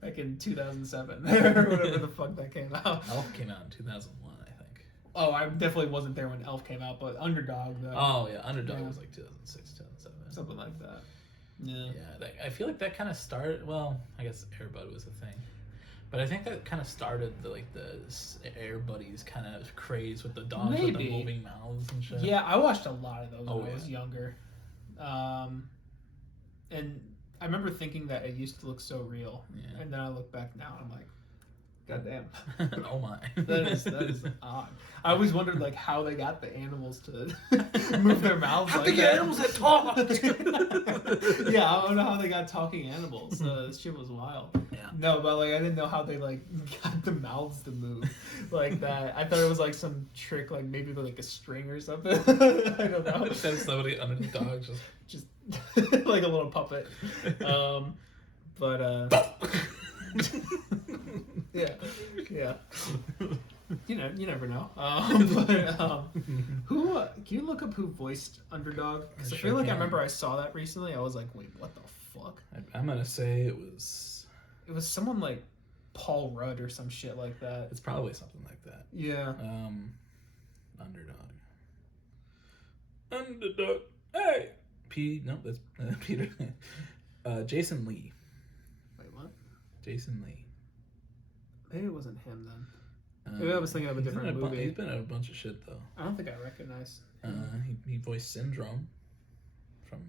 Back in 2007 or whatever the fuck that came out. Elf came out in 2001, I think. Oh, I definitely wasn't there when Elf came out, but Underdog though. Oh yeah, Underdog was like 2006, 2007. Something like that. Yeah. Yeah, I feel like that kind of started. Well, I guess Air Bud was a thing. But I think that kind of started the Air Buddies kind of craze with the dogs with the moving mouths and shit. Yeah, I watched a lot of those when I was younger. And I remember thinking that it used to look so real. Yeah. And then I look back now and I'm like, God damn. Oh my. That is odd. I always wondered like how they got the animals to move their mouths how like that. The animals that talk. Yeah, I don't know how they got talking animals. This shit was wild. Yeah. No, but like I didn't know how they like got the mouths to move like that. I thought it was like some trick, like maybe like a string or something. I don't know. Send somebody under the dog just like a little puppet. Yeah. You never know. Who can you look up who voiced Underdog? Because I feel like I remember I saw that recently. I was like, wait, what the fuck? I'm gonna say it was It was someone like Paul Rudd or some shit like that. It's probably something like that. Yeah. Underdog. Hey. No, that's Peter. Jason Lee. Wait, what? Jason Lee. Maybe it wasn't him then. Maybe I was thinking of a different movie. He's been in a bunch of shit though. I don't think I recognize. He voiced Syndrome from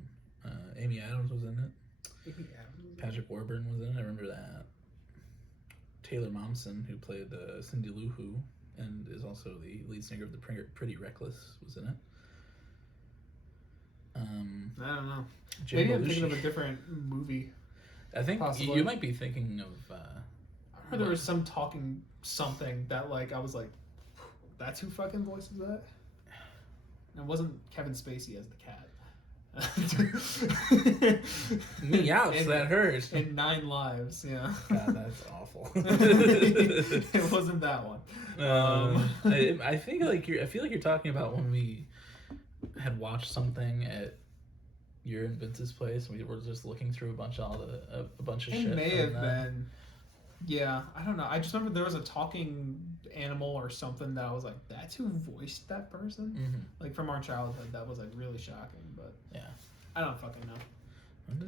Amy Adams was in it. Patrick Warburton was in it. I remember that. Taylor Momsen, who played Cindy Lou Who, and is also the lead singer of the Pretty Reckless, was in it. I don't know. Jim Maybe Belushi. I'm thinking of a different movie. I think possibly. You might be thinking of. I remember there was some talking something that like I was like, that's who fucking voices that. And it wasn't Kevin Spacey as the cat. Meows, that hurts. In 9 Lives, yeah. God, that's awful. It wasn't that one. I think I feel like you're talking about when we had watched something at your and Vince's place, and we were just looking through a bunch of shit. It may have been. Yeah, I don't know. I just remember there was a talking animal or something that I was like, that's who voiced that person? Mm-hmm. Like from our childhood, that was like really shocking, but yeah. I don't fucking know. I'm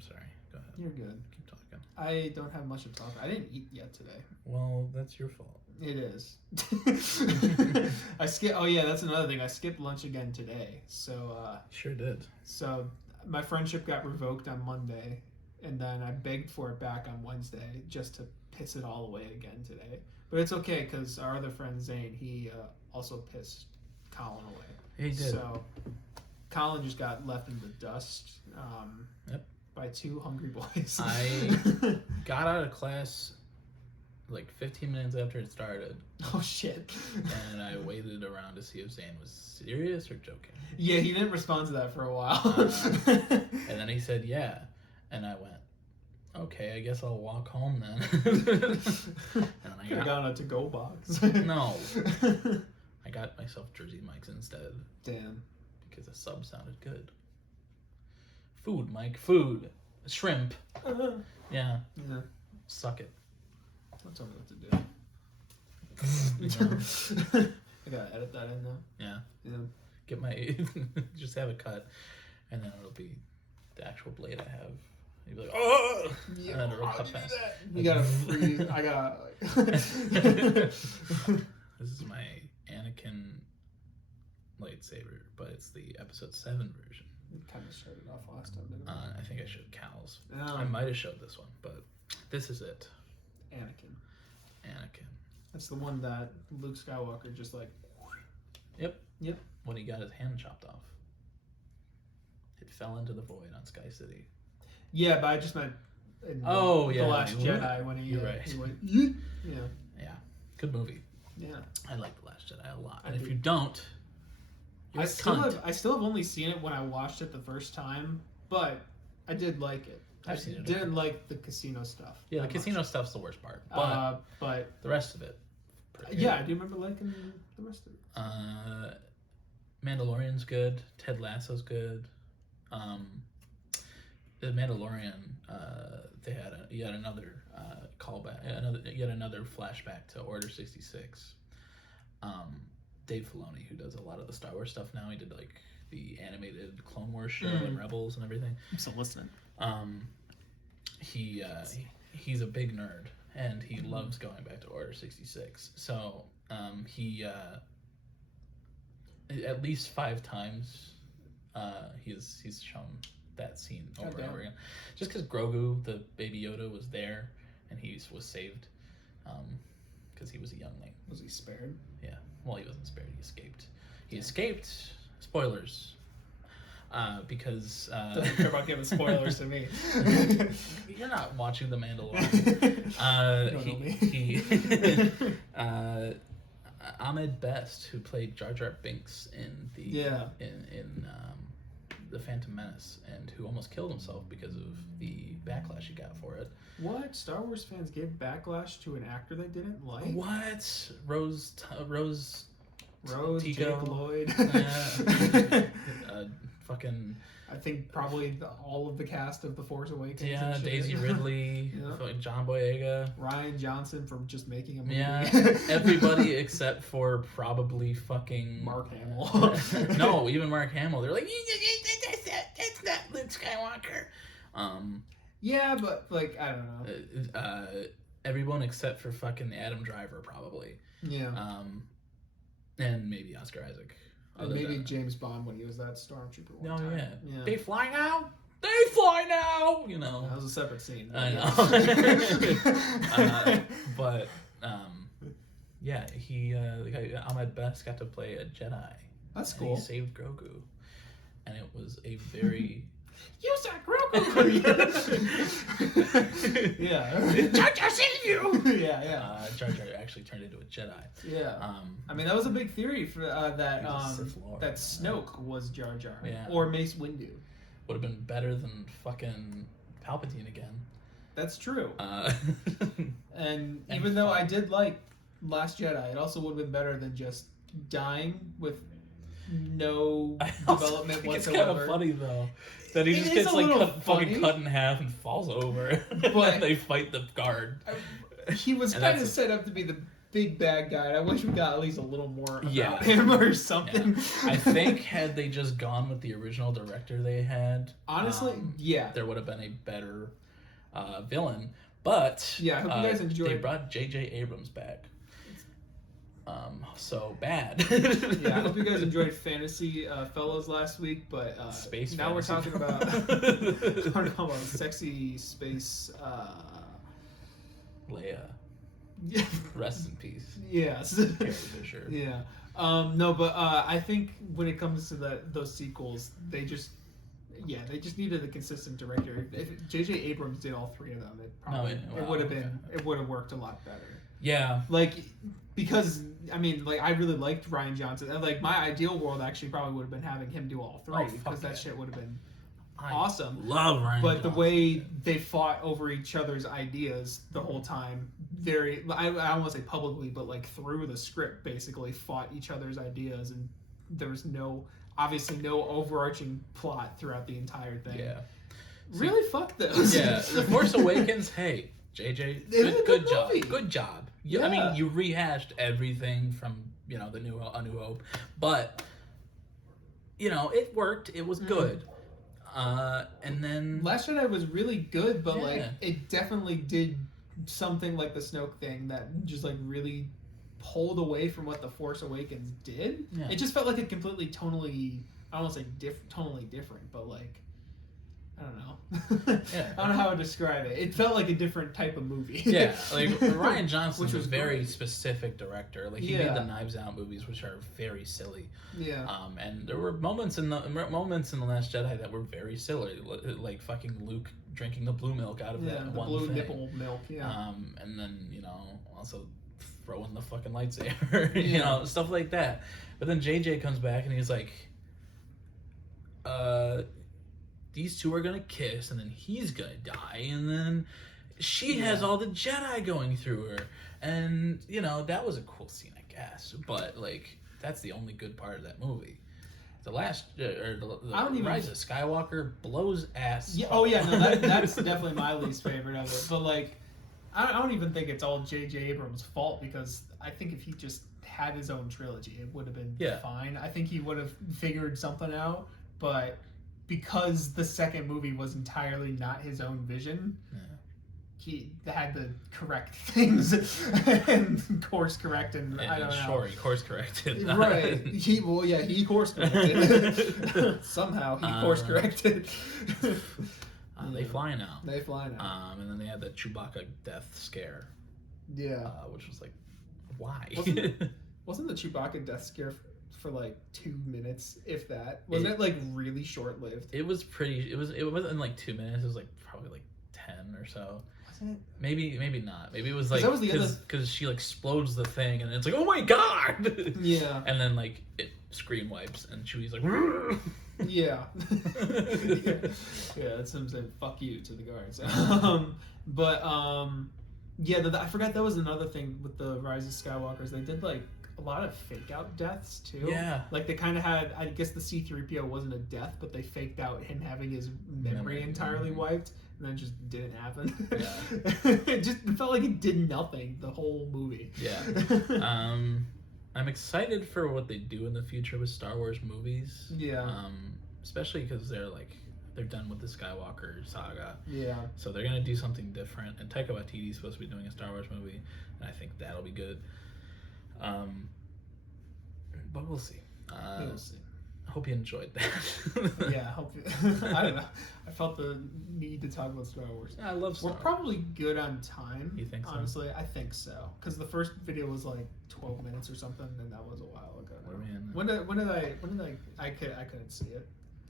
sorry. Go ahead. You're good. Keep talking. I don't have much to talk about. I didn't eat yet today. Well, that's your fault. It is. Oh yeah, that's another thing. I skipped lunch again today. So Sure did. So my friendship got revoked on Monday, and then I begged for it back on Wednesday just to piss it all away again today. But it's okay because our other friend Zane, he also pissed Colin away. He did. So Colin just got left in the dust by 2 hungry boys. I got out of class like 15 minutes after it started. Oh shit. And I waited around to see if Zane was serious or joking. Yeah, he didn't respond to that for a while. And then he said, yeah. And I went, okay, I guess I'll walk home then. And then I got a to-go box. No. I got myself Jersey Mike's instead. Damn. Because the sub sounded good. Food, Mike. Food. Shrimp. Yeah. Yeah. Suck it. I'll tell me what to do. I gotta edit that in though. Yeah. Yeah. Get my just have it cut, and then it'll be the actual blade I have. You'll be like, oh, yeah, and then it'll cut fast. You gotta freeze. I gotta. This is my Anakin lightsaber, but it's the episode 7 version. You kind of showed it off last time, didn't I think I showed Cal's. Oh. I might have showed this one, but this is it. Anakin. That's the one that Luke Skywalker just like. Yep. Yep. When he got his hand chopped off. It fell into the void on Sky City. Yeah, but I just meant in The Last Jedi when he, You're right. He went, yeah. Yeah. Good movie. Yeah. I like The Last Jedi a lot. I And do. if you don't, you're I a still cunt. have only seen it when I watched it the first time, but I did like it. I've seen it. Didn't like the casino stuff. Yeah, the casino stuff's the worst part. But the rest of it. Yeah, I do remember liking the rest of it. Mandalorian's good. Ted Lasso's good. The Mandalorian, they had yet another callback, yet another flashback to Order 66. Dave Filoni, who does a lot of the Star Wars stuff now, he did like the animated Clone Wars show and Rebels and everything. I'm still listening. He's a big nerd and he loves going back to Order 66. So he at least 5 times he's shown that scene over and over again. Just because Grogu, the baby Yoda, was there and he was saved because he was a youngling. Was he spared? Yeah. Well, he wasn't spared. He escaped. He escaped. Spoilers. Because doesn't care about giving spoilers to me. You're not watching The Mandalorian. You don't know me. Ahmed Best, who played Jar Jar Binks in the Phantom Menace, and who almost killed himself because of the backlash he got for it. What? Star Wars fans gave backlash to an actor they didn't like? What? Rose Tico. Jake Lloyd. fucking. I think probably all of the cast of The Force Awakens. Yeah, Daisy Ridley, fucking John Boyega, Ryan Johnson from just making a movie. Yeah, everybody except for probably fucking Mark Hamill. No, even Mark Hamill. They're like, that's not Luke Skywalker. Yeah, but like I don't know. Everyone except for fucking Adam Driver probably. Yeah. And maybe Oscar Isaac. And maybe James Bond when he was that stormtrooper one time. Yeah. They fly now? They fly now! You know. That was a separate scene. I know. But, yeah, Ahmed Best got to play a Jedi. That's cool. He saved Grogu. And it was a very... Use that Grogu! Yeah. Jar Jar saved you! Yeah. Jar Jar actually turned into a Jedi. Yeah. I mean, that was a big theory for that Snoke was Jar Jar. Yeah. Or Mace Windu. Would have been better than fucking Palpatine again. That's true. And even though I did like Last Jedi, it also would have been better than just dying with no development whatsoever. It's kind of funny though that he just gets like fucking cut in half and falls over. But and they fight the guard. He was kind of set up to be the big bad guy. I wish we got at least a little more about him or something. Yeah. I think had they just gone with the original director they had, honestly, there would have been a better villain. But yeah, I hope you guys enjoyed. They brought J.J. Abrams back. So bad. Yeah, I hope you guys enjoyed Fantasy Fellows last week, but space. Now we're talking about sexy space. Leia. Rest in peace. Yes. Carrie Fisher. Yeah. No, but I think when it comes to those sequels, they just needed a consistent director. If J.J. Abrams did all three of them, it would have worked a lot better. Yeah. Like, because I mean, like I really liked Ryan Johnson. Like my ideal world actually probably would have been having him do all three because that shit would have been awesome. Love Ryan But Johnson. The way they fought over each other's ideas the whole time, I don't want to say publicly, but like through the script, basically fought each other's ideas, and there was obviously no overarching plot throughout the entire thing. Yeah. Really fuck those. Yeah. The Force Awakens, hey, JJ, good job. Good job. I mean, you rehashed everything from, A New Hope, but, it worked. It was good. And then... Last Jedi was really good, but, it definitely did something like the Snoke thing that just, really pulled away from what The Force Awakens did. Yeah. It just felt like a completely tonally... I don't want to say tonally different, but, I don't know. Yeah. I don't know how to describe it. It felt like a different type of movie. Yeah, Ryan Johnson was a very specific director. Like he made the Knives Out movies, which are very silly. Yeah. And there were moments in the Last Jedi that were very silly, like fucking Luke drinking the blue milk out of that one blue thing. nipple milk. Yeah. And then also throwing the fucking lightsaber, stuff like that. But then JJ comes back and he's like, these two are gonna kiss, and then he's gonna die, and then she has all the Jedi going through her, and that was a cool scene, I guess. But that's the only good part of that movie. The Rise of Skywalker blows ass. Yeah. Oh yeah, no, that's definitely my least favorite of it. But I don't even think it's all J.J. Abrams' fault, because I think if he just had his own trilogy, it would have been fine. I think he would have figured something out, but because the second movie was entirely not his own vision, he had to correct things and course correct, and I don't know. Sure, he course corrected. Right. He course corrected. Somehow he course corrected. They fly now. And then they had the Chewbacca death scare. Yeah. Which was why? Wasn't the Chewbacca death scare for 2 minutes, if that? Wasn't it really short lived? It was pretty. It wasn't 2 minutes. It was probably 10 or so. Wasn't it? Maybe not. Maybe it was because she explodes the thing and it's oh my god. Yeah. And then it screen wipes and Chewie's yeah. Yeah, that's him saying fuck you to the guards. I forgot that was another thing with the Rise of Skywalkers. They did a lot of fake out deaths too. Yeah. Like they kind of had, I guess the C-3PO wasn't a death, but they faked out him having his memory entirely wiped, and then it just didn't happen. Yeah. It felt like it did nothing the whole movie. Yeah. I'm excited for what they do in the future with Star Wars movies. Yeah. Especially because they're done with the Skywalker saga. Yeah. So they're gonna do something different. And Taika Waititi is supposed to be doing a Star Wars movie, and I think that'll be good. But we'll see. We'll see. I hope you enjoyed that. Yeah, I hope I don't know. I felt the need to talk about Star Wars. Yeah, I love Star Wars. We're probably good on time. You think so? Honestly, I think so. Because the first video was like 12 minutes or something, and that was a while ago. When did I couldn't see it.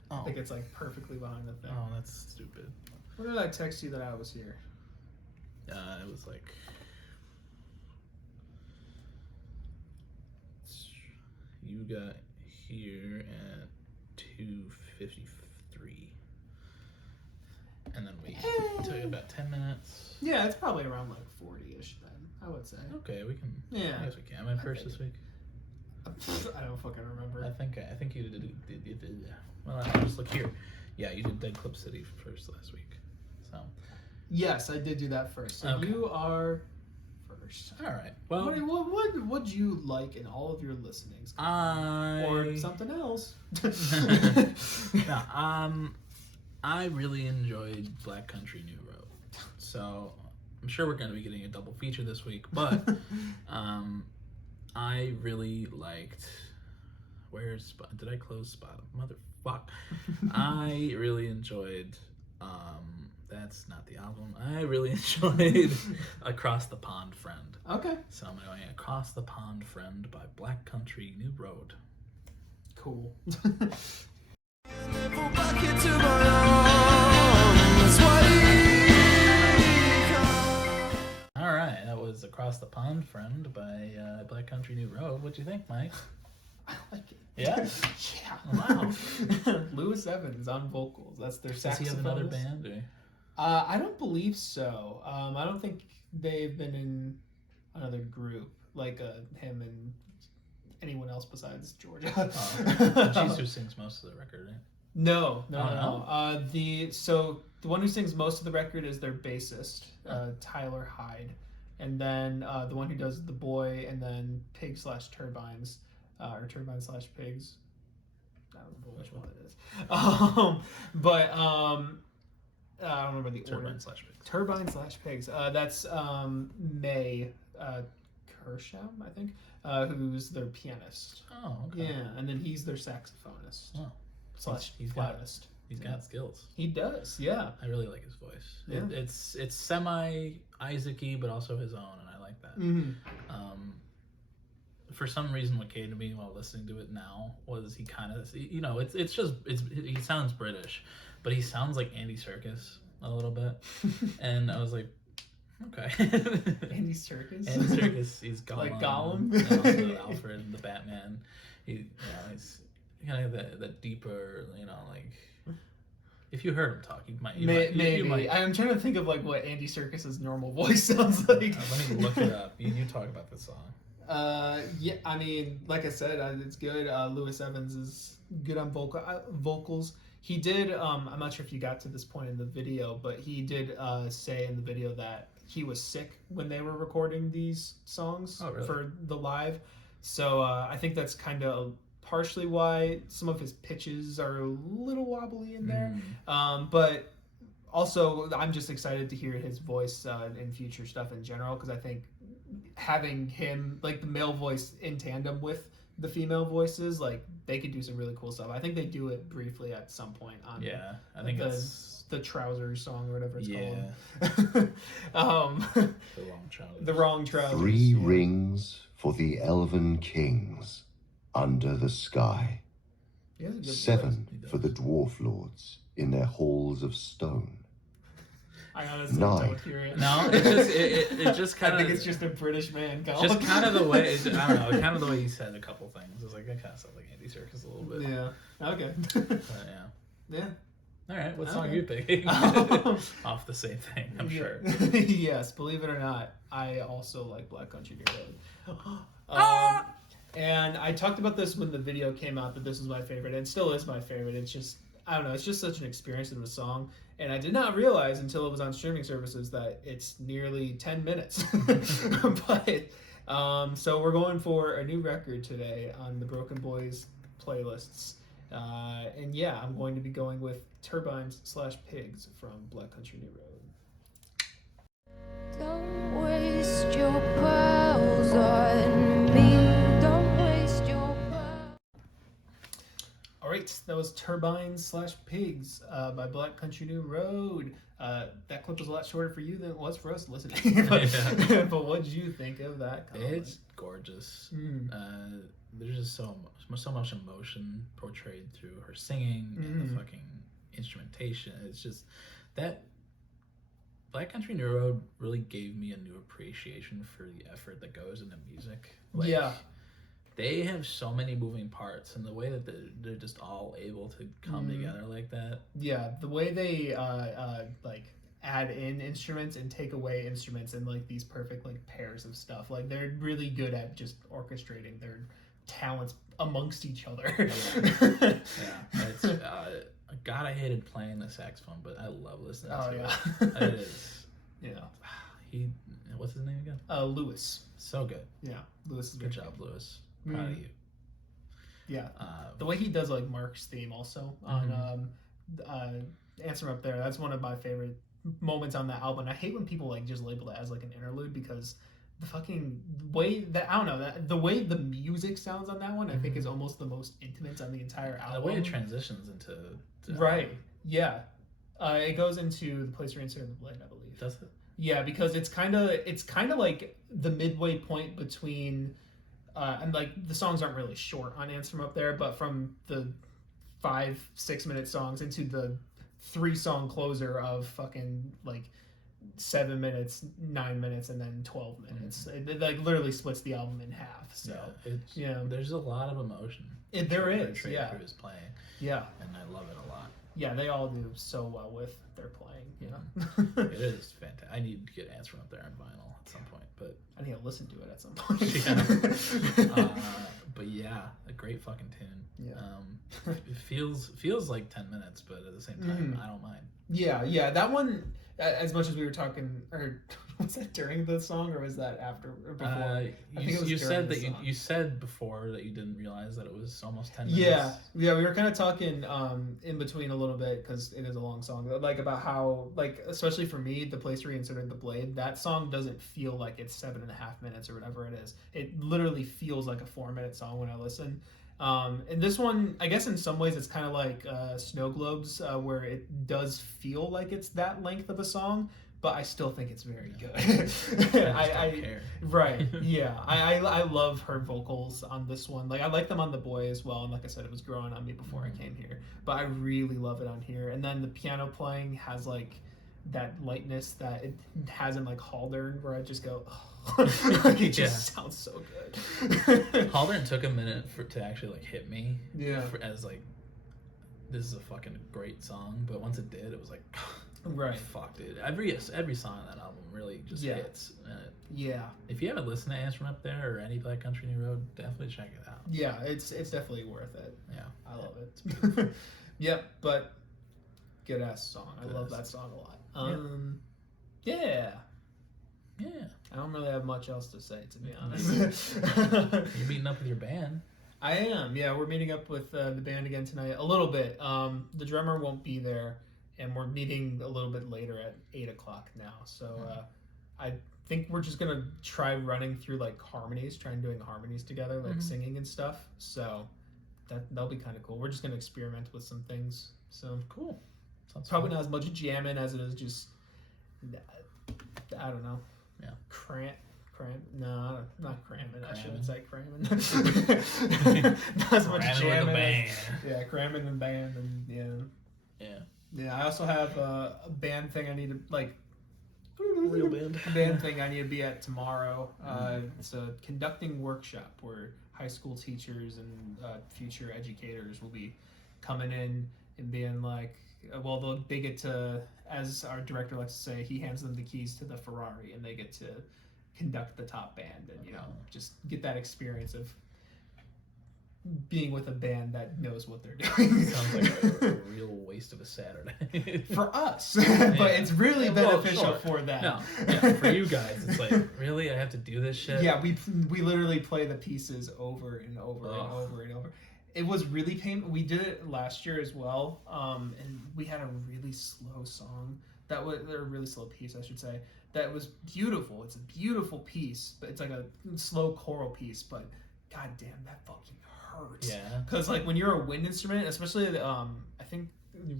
Oh. I think it's like perfectly behind the thing. Oh, that's stupid. When did I text you that I was here? It was like... You got here at 2:53, and then we took about 10 minutes. Yeah, it's probably around like 40-ish then, I would say. Okay, we can. Yeah, I guess we can. Am I first this week? I don't fucking remember. I think you did. Well, I'll just look here. Yeah, you did Dead Clip City first last week. So. Yes, I did do that first. So okay. You are first. All right. Well, what'd you like in all of your listenings? Or something else. No, I really enjoyed Black Country New Road. So I'm sure we're going to be getting a double feature this week, but I really liked. Did I close Spot? Motherfuck. I really enjoyed. That's not the album. I really enjoyed Across the Pond Friend. Okay. So I'm going Across the Pond Friend by Black Country New Road. Cool. All right, that was Across the Pond Friend by Black Country New Road. What do you think, Mike? I like it. Yeah? Yeah. Wow. Lewis Evans on vocals. That's their saxophonist. Does he have another band? Or? I don't believe so. I don't think they've been in another group like him and anyone else besides Georgia. Oh. She's who sings most of the record, right? No. The one who sings most of the record is their bassist, Tyler Hyde, and then the one who does the boy, and then Pig/Turbines, or Turbine/Pigs. I don't know which one it is. I don't remember the order. Turbine/Pigs. That's May Kersham, I think, who's their pianist. Oh, okay. Yeah, and then he's their saxophonist. Oh. / flautist. He's got skills. He does, yeah. I really like his voice. Yeah. It's semi Isaac-y, but also his own, and I like that. Mm-hmm. For some reason, what came to me while listening to it now was he kind of, he sounds British, but he sounds like Andy Serkis a little bit, and I was like, okay. Andy Serkis. Andy Serkis, he's Gollum. Like Gollum. And also Alfred and the Batman. He's kind of that deeper, like. If you heard him talk, you might. Maybe. I'm trying to think of like what Andy Serkis's normal voice sounds like. Let me look it up. You talk about this song. Yeah, I mean, like I said, it's good. Lewis Evans is good on vocals. He did. I'm not sure if you got to this point in the video, but he did say in the video that he was sick when they were recording these songs for the live. So I think that's kind of partially why some of his pitches are a little wobbly in there. But also, I'm just excited to hear his voice in future stuff in general, because I think having him, like the male voice in tandem with the female voices, like they could do some really cool stuff. I think they do it briefly at some point on I think the Trousers song or whatever it's called. The Wrong Trousers. 3 rings for the elven kings under the sky. 7 for the dwarf lords in their halls of stone. I honestly 9. don't hear it. No, it just kind of. I think it's just a British man. Colin. Just kind of the way. I don't know. Kind of the way he said a couple things. It was like, it kind of sounds like Andy Serkis a little bit. Yeah. Okay. But, yeah. All right. What song are you picking? Off the same thing, I'm sure. Yes. Believe it or not, I also like Black Country New Road. And I talked about this when the video came out, that this was my favorite, and it still is my favorite. It's just, I don't know, it's just such an experience of a song. And I did not realize until it was on streaming services that it's nearly 10 minutes. But so we're going for a new record today on the BrokeN Boys playlists. And yeah, I'm going to be going with Turbines/Pigs from Black Country New Road. Don't waste your pearls on me. Don't waste your pearls. All right, that was Turbines/Pigs by Black Country New Road. That clip was a lot shorter for you than it was for us listening. But what did you think of that, Colin? It's gorgeous. There's just so much emotion portrayed through her singing and the fucking instrumentation. It's just that Black Country New Road really gave me a new appreciation for the effort that goes into music. Like, yeah. They have so many moving parts, and the way that they're just all able to come together like that. Yeah, the way they like add in instruments and take away instruments in like these perfect like pairs of stuff. Like they're really good at just orchestrating their talents amongst each other. It's God, I hated playing the saxophone, but I love listening to it. It is. Yeah. What's his name again? Lewis. So good. Yeah, Lewis is good job, Lewis. Proud of you. Yeah. The way he does like Mark's theme also on Answer Up There, that's one of my favorite moments on that album. I hate when people like just label it as like an interlude, because the fucking way that, I don't know, the way the music sounds on that one, I think is almost the most intimate on the entire album. The way it transitions into right. Yeah. It goes into the place where you insert the blade, I believe. Does it? Yeah, because it's kind of like the midway point between and like the songs aren't really short on Answer From Up There, but from the 5-6 minute songs into the 3-song closer of fucking like 7 minutes, 9 minutes, and then 12 minutes. It like literally splits the album in half. So there's a lot of emotion. There is. Yeah. Through his playing. Yeah. And I love it a lot. Yeah, they all do so well with their playing. Yeah. It is fantastic. I need to get Answer From Up There on vinyl at some point, but I need to listen to it at some point. But yeah, a great fucking tune. Yeah. It feels like 10 minutes, but at the same time, I don't mind. Yeah, that one. As much as we were talking, or was that during the song, or was that after or before? I think it was you said that song. you said before that you didn't realize that it was almost 10 minutes. Yeah, we were kind of talking in between a little bit, because it is a long song, like about how, like, especially for me, the place where you inserted the blade, that song doesn't feel like it's 7.5 minutes or whatever it is. It literally feels like a 4-minute song when I listen. And this one, I guess in some ways it's kind of like Snow Globes, where it does feel like it's that length of a song, but I still think it's very good. Right, yeah. I love her vocals on this one. Like, I like them on The Boy as well, and like I said, it was growing on me before I came here, but I really love it on here. And then the piano playing has like that lightness that it has in like Haldern, where I just go, like, it just sounds so good. Haldern took a minute to actually like hit me. Yeah. As like, this is a fucking great song, but once it did, it was like, right. Fuck, dude. Every song on that album really just hits. Yeah. If you haven't listened to Answer From Up There or any Black Country New Road, definitely check it out. Yeah, it's definitely worth it. Yeah. I love it. Yep, but good ass song. I love that song a lot. Yeah. I don't really have much else to say, to be honest. You're meeting up with your band. I am. Yeah, we're meeting up with the band again tonight. A little bit. The drummer won't be there, and we're meeting a little bit later at 8 o'clock now. So I think we're just gonna try running through like harmonies, doing harmonies together, like singing and stuff. So that'll be kind of cool. We're just gonna experiment with some things. So cool. Sounds probably not as much jamming as it is just, I don't know. Yeah. No, not cramming. I shouldn't say cramming. Not as much jamming. Yeah, cramming the band, and yeah. I also have a band thing I need to like. Real band. A band thing I need to be at tomorrow. It's a conducting workshop where high school teachers and future educators will be coming in and being like, well, they get to, as our director likes to say, he hands them the keys to the Ferrari, and they get to conduct the top band and just get that experience of being with a band that knows what they're doing. Sounds like a real waste of a Saturday. For us. But it's really beneficial for them. No, yeah, for you guys, it's like, really? I have to do this shit? Yeah, we literally play the pieces over and over and over and over. It was really painful. We did it last year as well, and we had a really slow song. That was a really slow piece, I should say. That was beautiful. It's a beautiful piece, but it's like a slow choral piece. But god damn, that fucking hurts. Yeah. Because like when you're a wind instrument, especially I think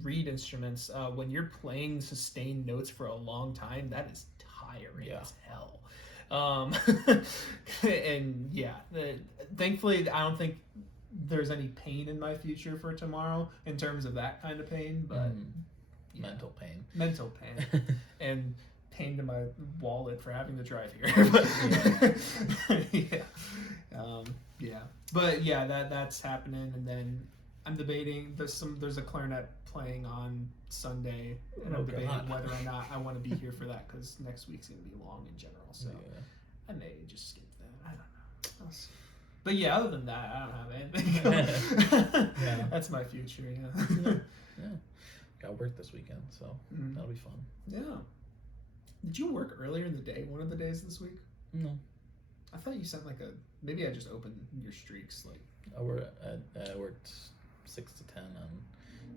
reed instruments, when you're playing sustained notes for a long time, that is tiring as hell. And yeah, thankfully I don't think there's any pain in my future for tomorrow in terms of that kind of pain, but mental pain and pain to my wallet for having to drive here. But yeah, that's happening. And then I'm debating, there's a clarinet playing on Sunday, and I'm debating whether or not I want to be here for that, because next week's gonna be long in general, so I may just skip that. I don't know. But yeah, other than that, I don't have anything. That's my future. Yeah. Got work this weekend, so that'll be fun. Yeah. Did you work earlier in the day, one of the days this week? No. I thought you sent like maybe I just opened your streaks like. I worked 6 to 10 on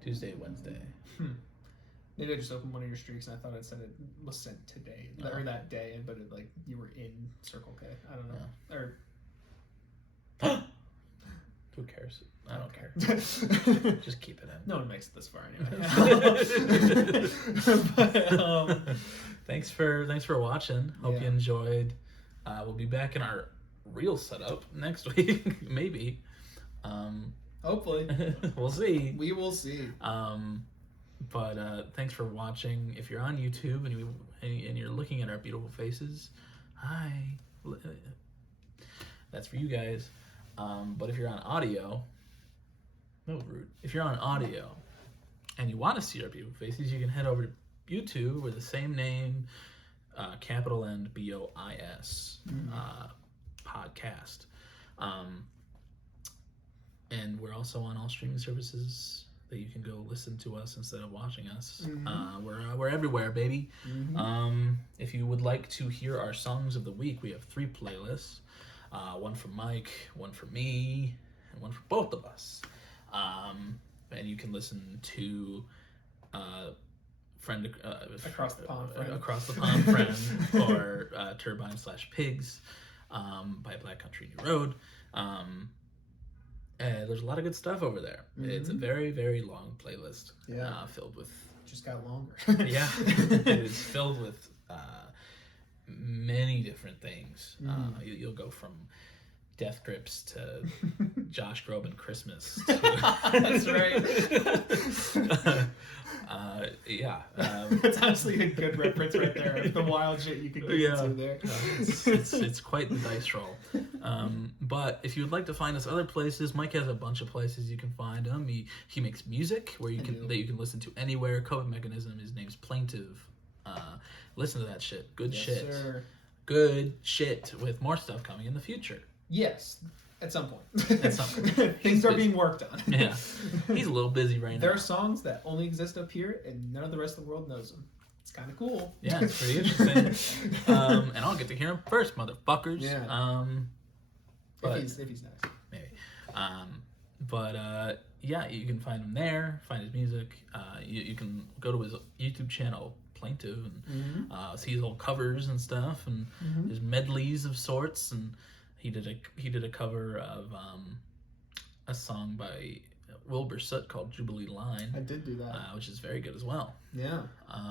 Tuesday and Wednesday. Maybe I just opened one of your streaks and I thought it said it was sent today or that day, but it, like you were in Circle K. I don't know. Or. Who cares? I don't care. Just keep it in. No one makes it this far anyway. But, thanks for watching. Hope you enjoyed. We'll be back in our real setup next week, maybe. Hopefully. We'll see. We will see. But thanks for watching. If you're on YouTube and you're looking at our beautiful faces, hi. That's for you guys. But if you're on audio, no rude. If you're on audio and you want to see our beautiful faces, you can head over to YouTube with the same name, capital N BOIS podcast. And we're also on all streaming services that you can go listen to us instead of watching us. We're everywhere, baby. If you would like to hear our songs of the week, we have 3 playlists. One for Mike, one for me, and one for both of us. And you can listen to Across the Pond Friend, or Turbine/Pigs by Black Country New Road. And there's a lot of good stuff over there. It's a very, very long playlist. Filled with... Just got longer. It is filled with many different things. You'll go from Death Grips to Josh Groban Christmas. That's right. It's honestly a good reference right there. The wild shit you could get into there. It's quite the dice roll. But if you would like to find us other places, Mike has a bunch of places you can find him. He makes music that you can listen to anywhere. Coping Mechanism. His name's Plaintive. Listen to that shit. Good shit. Sir. Good shit with more stuff coming in the future. Yes, at some point. Things are being worked on. Yeah, he's a little busy right now. There are songs that only exist up here, and none of the rest of the world knows them. It's kind of cool. Yeah, it's pretty interesting. And I'll get to hear him first, motherfuckers. Yeah. If he's nice. Maybe. Yeah, you can find him there. Find his music. You can go to his YouTube channel, Plaintive, and see his old covers and stuff, and his medleys of sorts. And he did a cover of a song by Wilbur Soot called Jubilee Line. I did do that, which is very good as well. Yeah,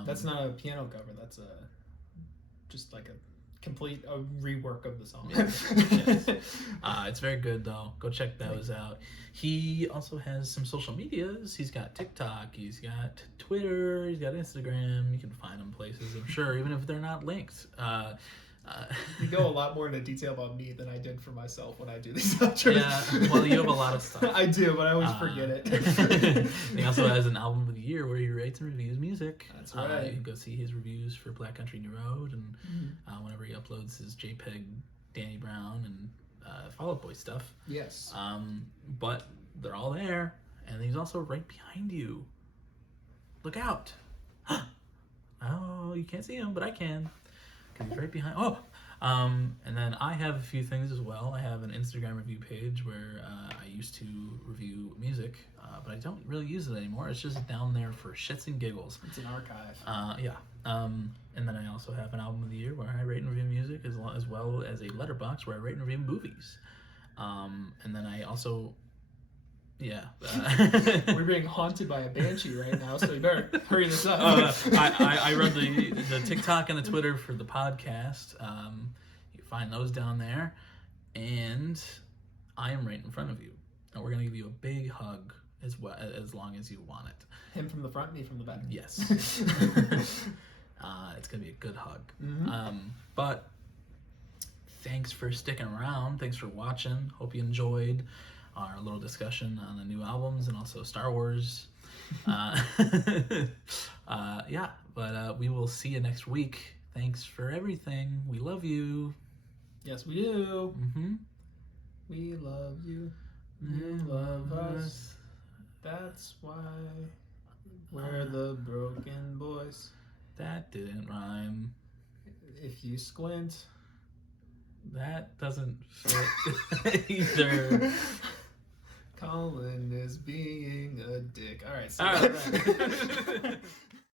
that's not a piano cover. That's just like a complete rework of the song. Yes. It's very good though. Go check those out. He also has some social medias. He's got TikTok, he's got Twitter, he's got Instagram. You can find him places, I'm sure, even if they're not linked. You go a lot more into detail about me than I did for myself when I do these outros. Yeah, well, you have a lot of stuff. I do, but I always forget it. He also has an album of the year where he rates and reviews music. That's right. You can go see his reviews for Black Country New Road, and whenever he uploads his JPEG Danny Brown and Fall Out Boy stuff. Yes. But they're all there, and he's also right behind you. Look out! Oh, you can't see him, but I can. Cause he's right behind. Oh, and then I have a few things as well. I have an Instagram review page where I used to review music, but I don't really use it anymore. It's just down there for shits and giggles. It's an archive. Yeah. And then I also have an album of the year where I rate and review music, as well as a letterbox where I rate and review movies. And then I also, yeah. We're being haunted by a banshee right now, so you better hurry this up. I run the TikTok and the Twitter for the podcast. You find those down there. And I am right in front of you. And we're going to give you a big hug as long as you want it. Him from the front, me from the back. Yes. It's going to be a good hug. Mm-hmm. But thanks for sticking around. Thanks for watching. Hope you enjoyed our little discussion on the new albums and also Star Wars. Yeah, but we will see you next week. Thanks for everything. We love you. Yes, we do. Mm-hmm. We love you. You love us. That's why we're the BrokeN Boys. That didn't rhyme. If you squint. That doesn't fit either. Colin is being a dick. All right. All right.